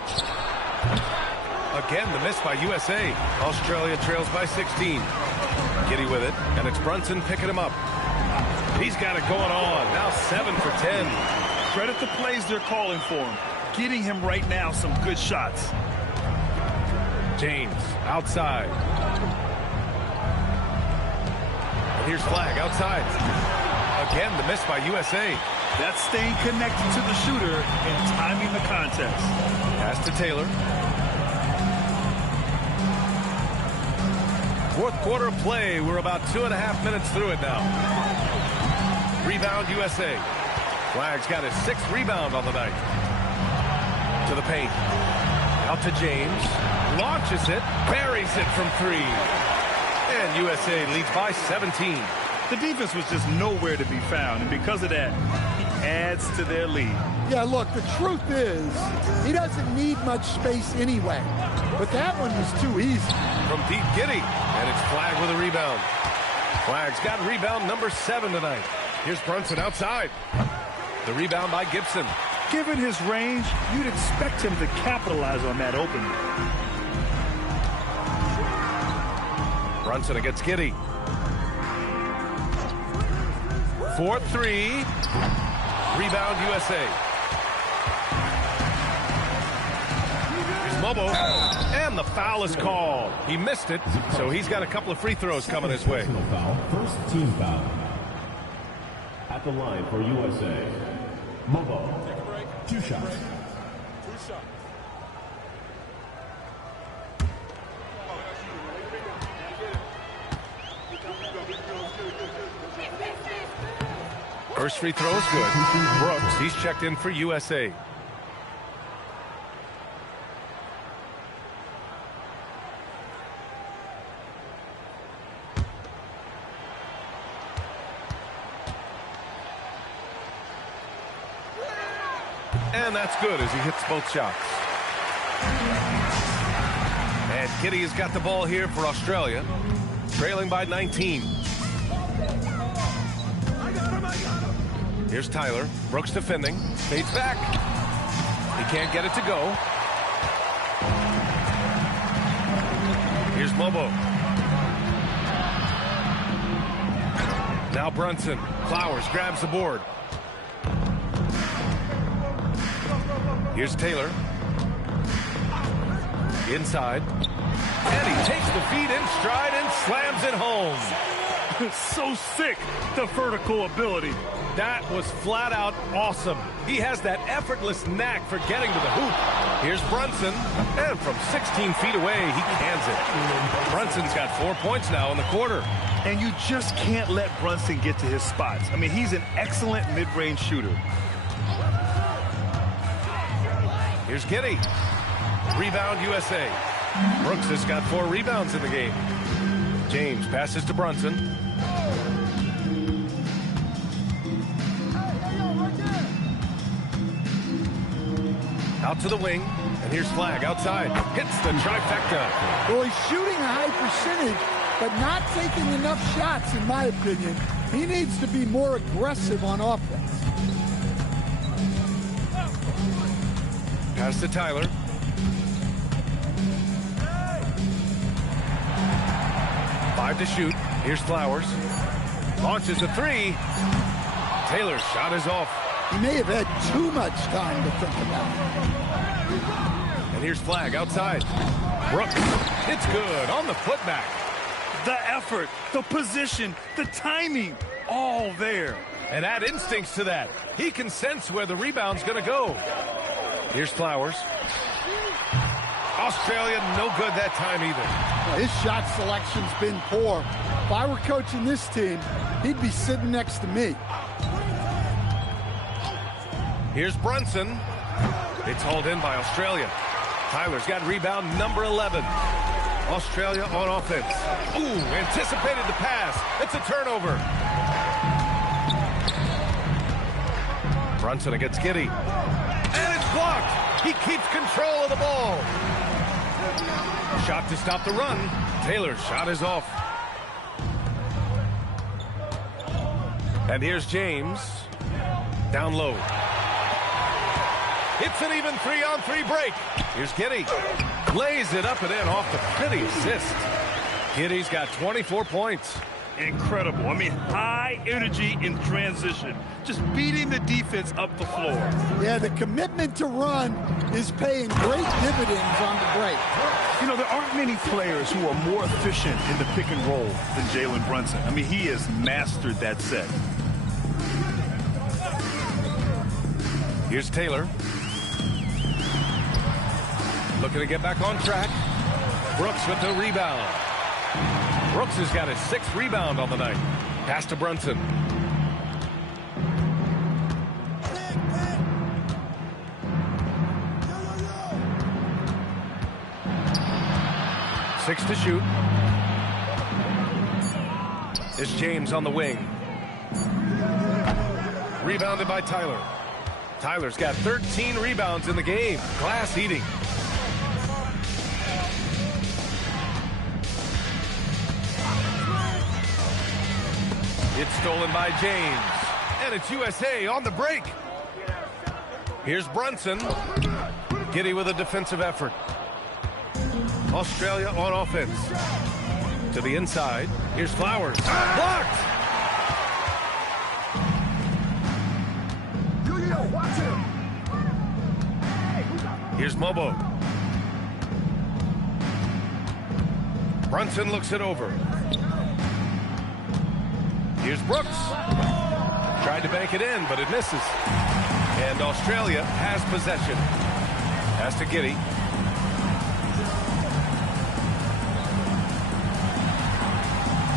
Again, the miss by USA. Australia trails by 16. Giddey with it, and it's Brunson picking him up. He's got it going on. Now 7 for 10. Credit the plays they're calling for him. Getting him right now some good shots. James outside. And here's Flag outside. Again, the miss by USA. That's staying connected to the shooter and timing the contest. Pass to Taylor. Fourth quarter of play. We're about 2.5 minutes through it now. Rebound USA. Flag's got his 6th rebound on the night. To the paint. Out to James. Launches it. Buries it from 3. And USA leads by 17. The defense was just nowhere to be found, and because of that, he adds to their lead. Yeah, look, the truth is, he doesn't need much space anyway. But that one was too easy. From deep, Giddey. And it's Flag with a rebound. Flag's got rebound number 7 tonight. Here's Brunson outside. The rebound by Gibson. Given his range, you'd expect him to capitalize on that opening. Brunson against Giddey. 4-3. Rebound USA. Here's Mobo. And the foul is called. He missed it, so he's got a couple of free throws coming his way. Foul. First team foul. At the line for USA. Mobo. 2 shots. First free throw is good. Brooks, he's checked in for USA. And that's good as he hits both shots. And Kitty has got the ball here for Australia, trailing by 19. Here's Tyler. Brooks defending. Fades back. He can't get it to go. Here's Mobo. Now Brunson. Flowers grabs the board. Here's Taylor. Inside. And he takes the feed in stride and slams it home. So sick, the vertical ability. That was flat out awesome. He has that effortless knack for getting to the hoop. Here's Brunson, and from 16 feet away, he cans it. Brunson's got 4 points now in the quarter. And you just can't let Brunson get to his spots. I mean, he's an excellent mid-range shooter. Here's Giddey. Rebound USA. Brooks has got 4 rebounds in the game. James passes to Brunson. Out to the wing, and here's Flagg outside. Hits the trifecta. Well, he's shooting a high percentage, but not taking enough shots, in my opinion. He needs to be more aggressive on offense. Pass to Tyler. Five to shoot. Here's Flowers. Launches a 3. Taylor's shot is off. He may have had too much time to think about it. And here's Flagg outside. Brooks. It's good on the putback. The effort, the position, the timing, all there. And add instincts to that. He can sense where the rebound's going to go. Here's Flowers. Australia no good that time either. Well, his shot selection's been poor. If I were coaching this team, he'd be sitting next to me. Here's Brunson. It's hauled in by Australia. Tyler's got rebound number 11. Australia on offense. Ooh, anticipated the pass. It's a turnover. Brunson against Giddey. And it's blocked. He keeps control of the ball. Shot to stop the run. Taylor's shot is off. And here's James. Down low. It's an even 3-on-3 break. Here's Giddey. Lays it up and in off the pretty assist. Giddey's got 24 points. Incredible. I mean, high energy in transition. Just beating the defense up the floor. Yeah, the commitment to run is paying great dividends on the break. You know, there aren't many players who are more efficient in the pick and roll than Jalen Brunson. I mean, he has mastered that set. Here's Taylor. Looking to get back on track. Brooks with the rebound. Brooks has got his 6th rebound on the night. Pass to Brunson. Six to shoot. It's James on the wing. Rebounded by Tyler. Tyler's got 13 rebounds in the game. Glass eating. It's stolen by James. And it's USA on the break. Here's Brunson. Giddey with a defensive effort. Australia on offense. To the inside. Here's Flowers. Blocked! Here's Mobo. Brunson looks it over. Here's Brooks. Tried to bank it in, but it misses. And Australia has possession. Pass to Giddey.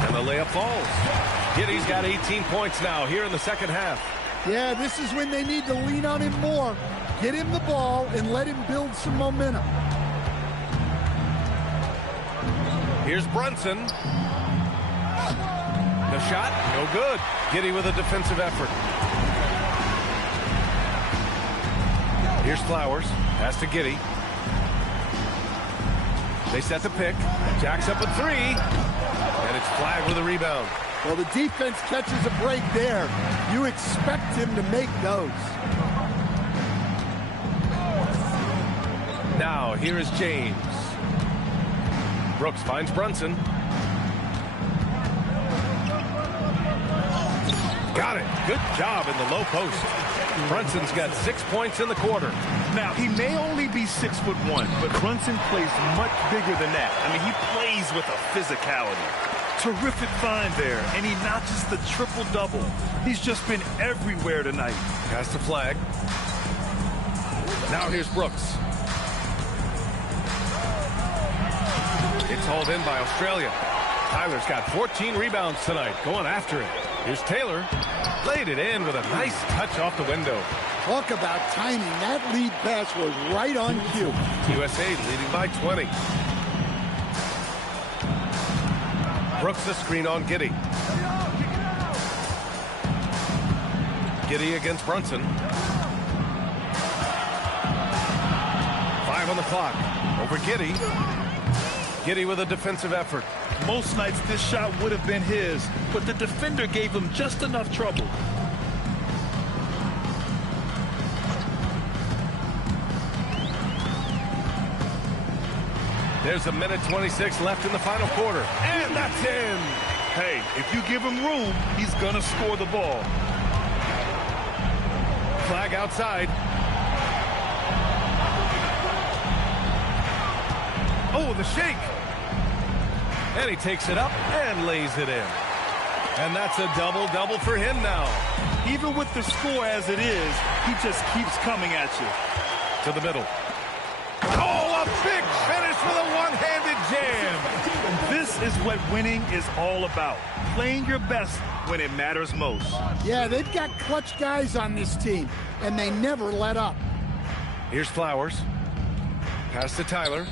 And the layup falls. Giddey's got 18 points now here in the second half. Yeah, this is when they need to lean on him more. Get him the ball and let him build some momentum. Here's Brunson. The shot, no good. Giddey with a defensive effort. Here's Flowers. Pass to Giddey. They set the pick. Jacks up a three. And it's flagged with a rebound. Well, the defense catches a break there. You expect him to make those. Now, here is James. Brooks finds Brunson. Got it. Good job in the low post. Brunson's got 6 points in the quarter. Now, he may only be 6'1", but Brunson plays much bigger than that. I mean, he plays with a physicality. Terrific find there, and he notches the triple-double. He's just been everywhere tonight. Pass the flag. Now here's Brooks. It's hauled in by Australia. Tyler's got 14 rebounds tonight, going after it. Here's Taylor. Laid it in with a nice touch off the window. Talk about timing. That lead pass was right on cue. USA leading by 20. Brooks the screen on Giddey. Giddey against Brunson. 5 on the clock. Over Giddey. Giddey with a defensive effort. Most nights this shot would have been his, but the defender gave him just enough trouble. There's a minute 26 left in the final quarter. And that's in. Hey, if you give him room, he's gonna score the ball. Flag outside. Oh, the shake. And he takes it up and lays it in. And that's a double-double for him now. Even with the score as it is, he just keeps coming at you. To the middle. Oh, a big finish with a one-handed jam. This is what winning is all about. Playing your best when it matters most. Yeah, they've got clutch guys on this team, and they never let up. Here's Flowers. Pass to Tyler.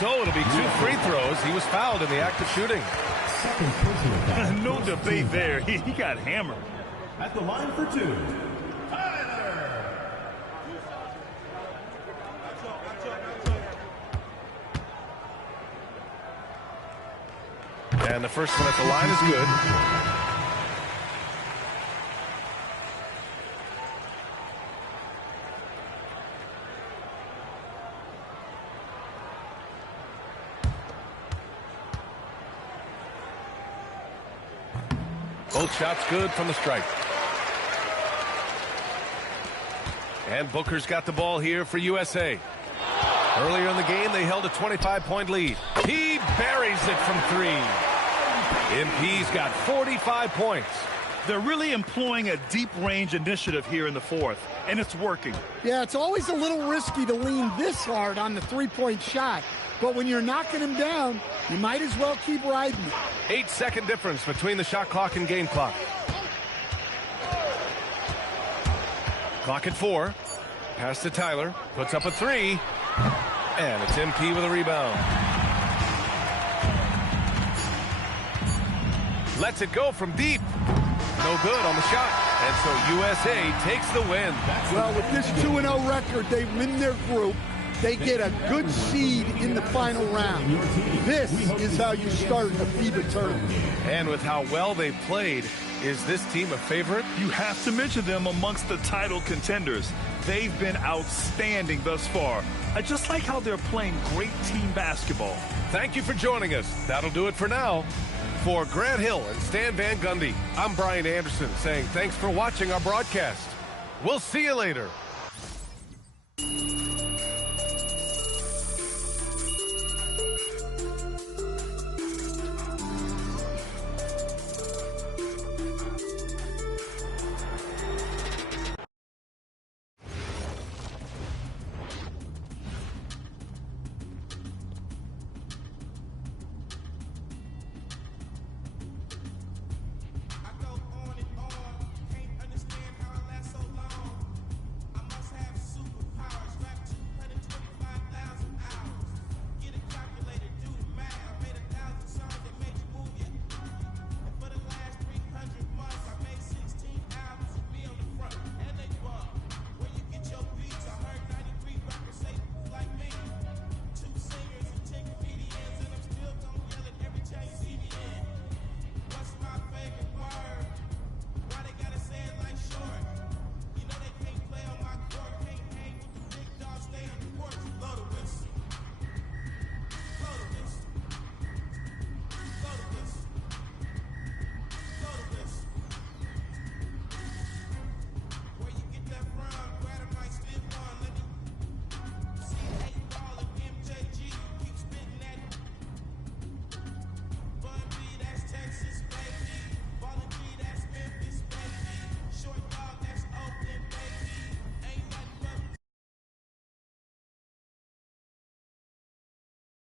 So it'll be 2 free throws. He was fouled in the act of shooting. No debate there. He got hammered. At the line for 2, Tyler. And the first one at the line is good. Both shots good from the stripe. And Booker's got the ball here for USA. Earlier in the game, they held a 25-point lead. He buries it from 3. MP's got 45 points. They're really employing a deep-range initiative here in the fourth, and it's working. Yeah, it's always a little risky to lean this hard on the three-point shot. But when you're knocking him down, you might as well keep riding it. 8-second difference between the shot clock and game clock. Clock at 4. Pass to Tyler. Puts up a 3. And it's MP with a rebound. Lets it go from deep. No good on the shot. And so USA takes the win. Well, with this 2-0 record, they win their group. They get a good seed in the final round. This is how you start the FIBA tournament. And with how well they played, is this team a favorite? You have to mention them amongst the title contenders. They've been outstanding thus far. I just like how they're playing great team basketball. Thank you for joining us. That'll do it for now. For Grant Hill and Stan Van Gundy, I'm Brian Anderson saying thanks for watching our broadcast. We'll see you later.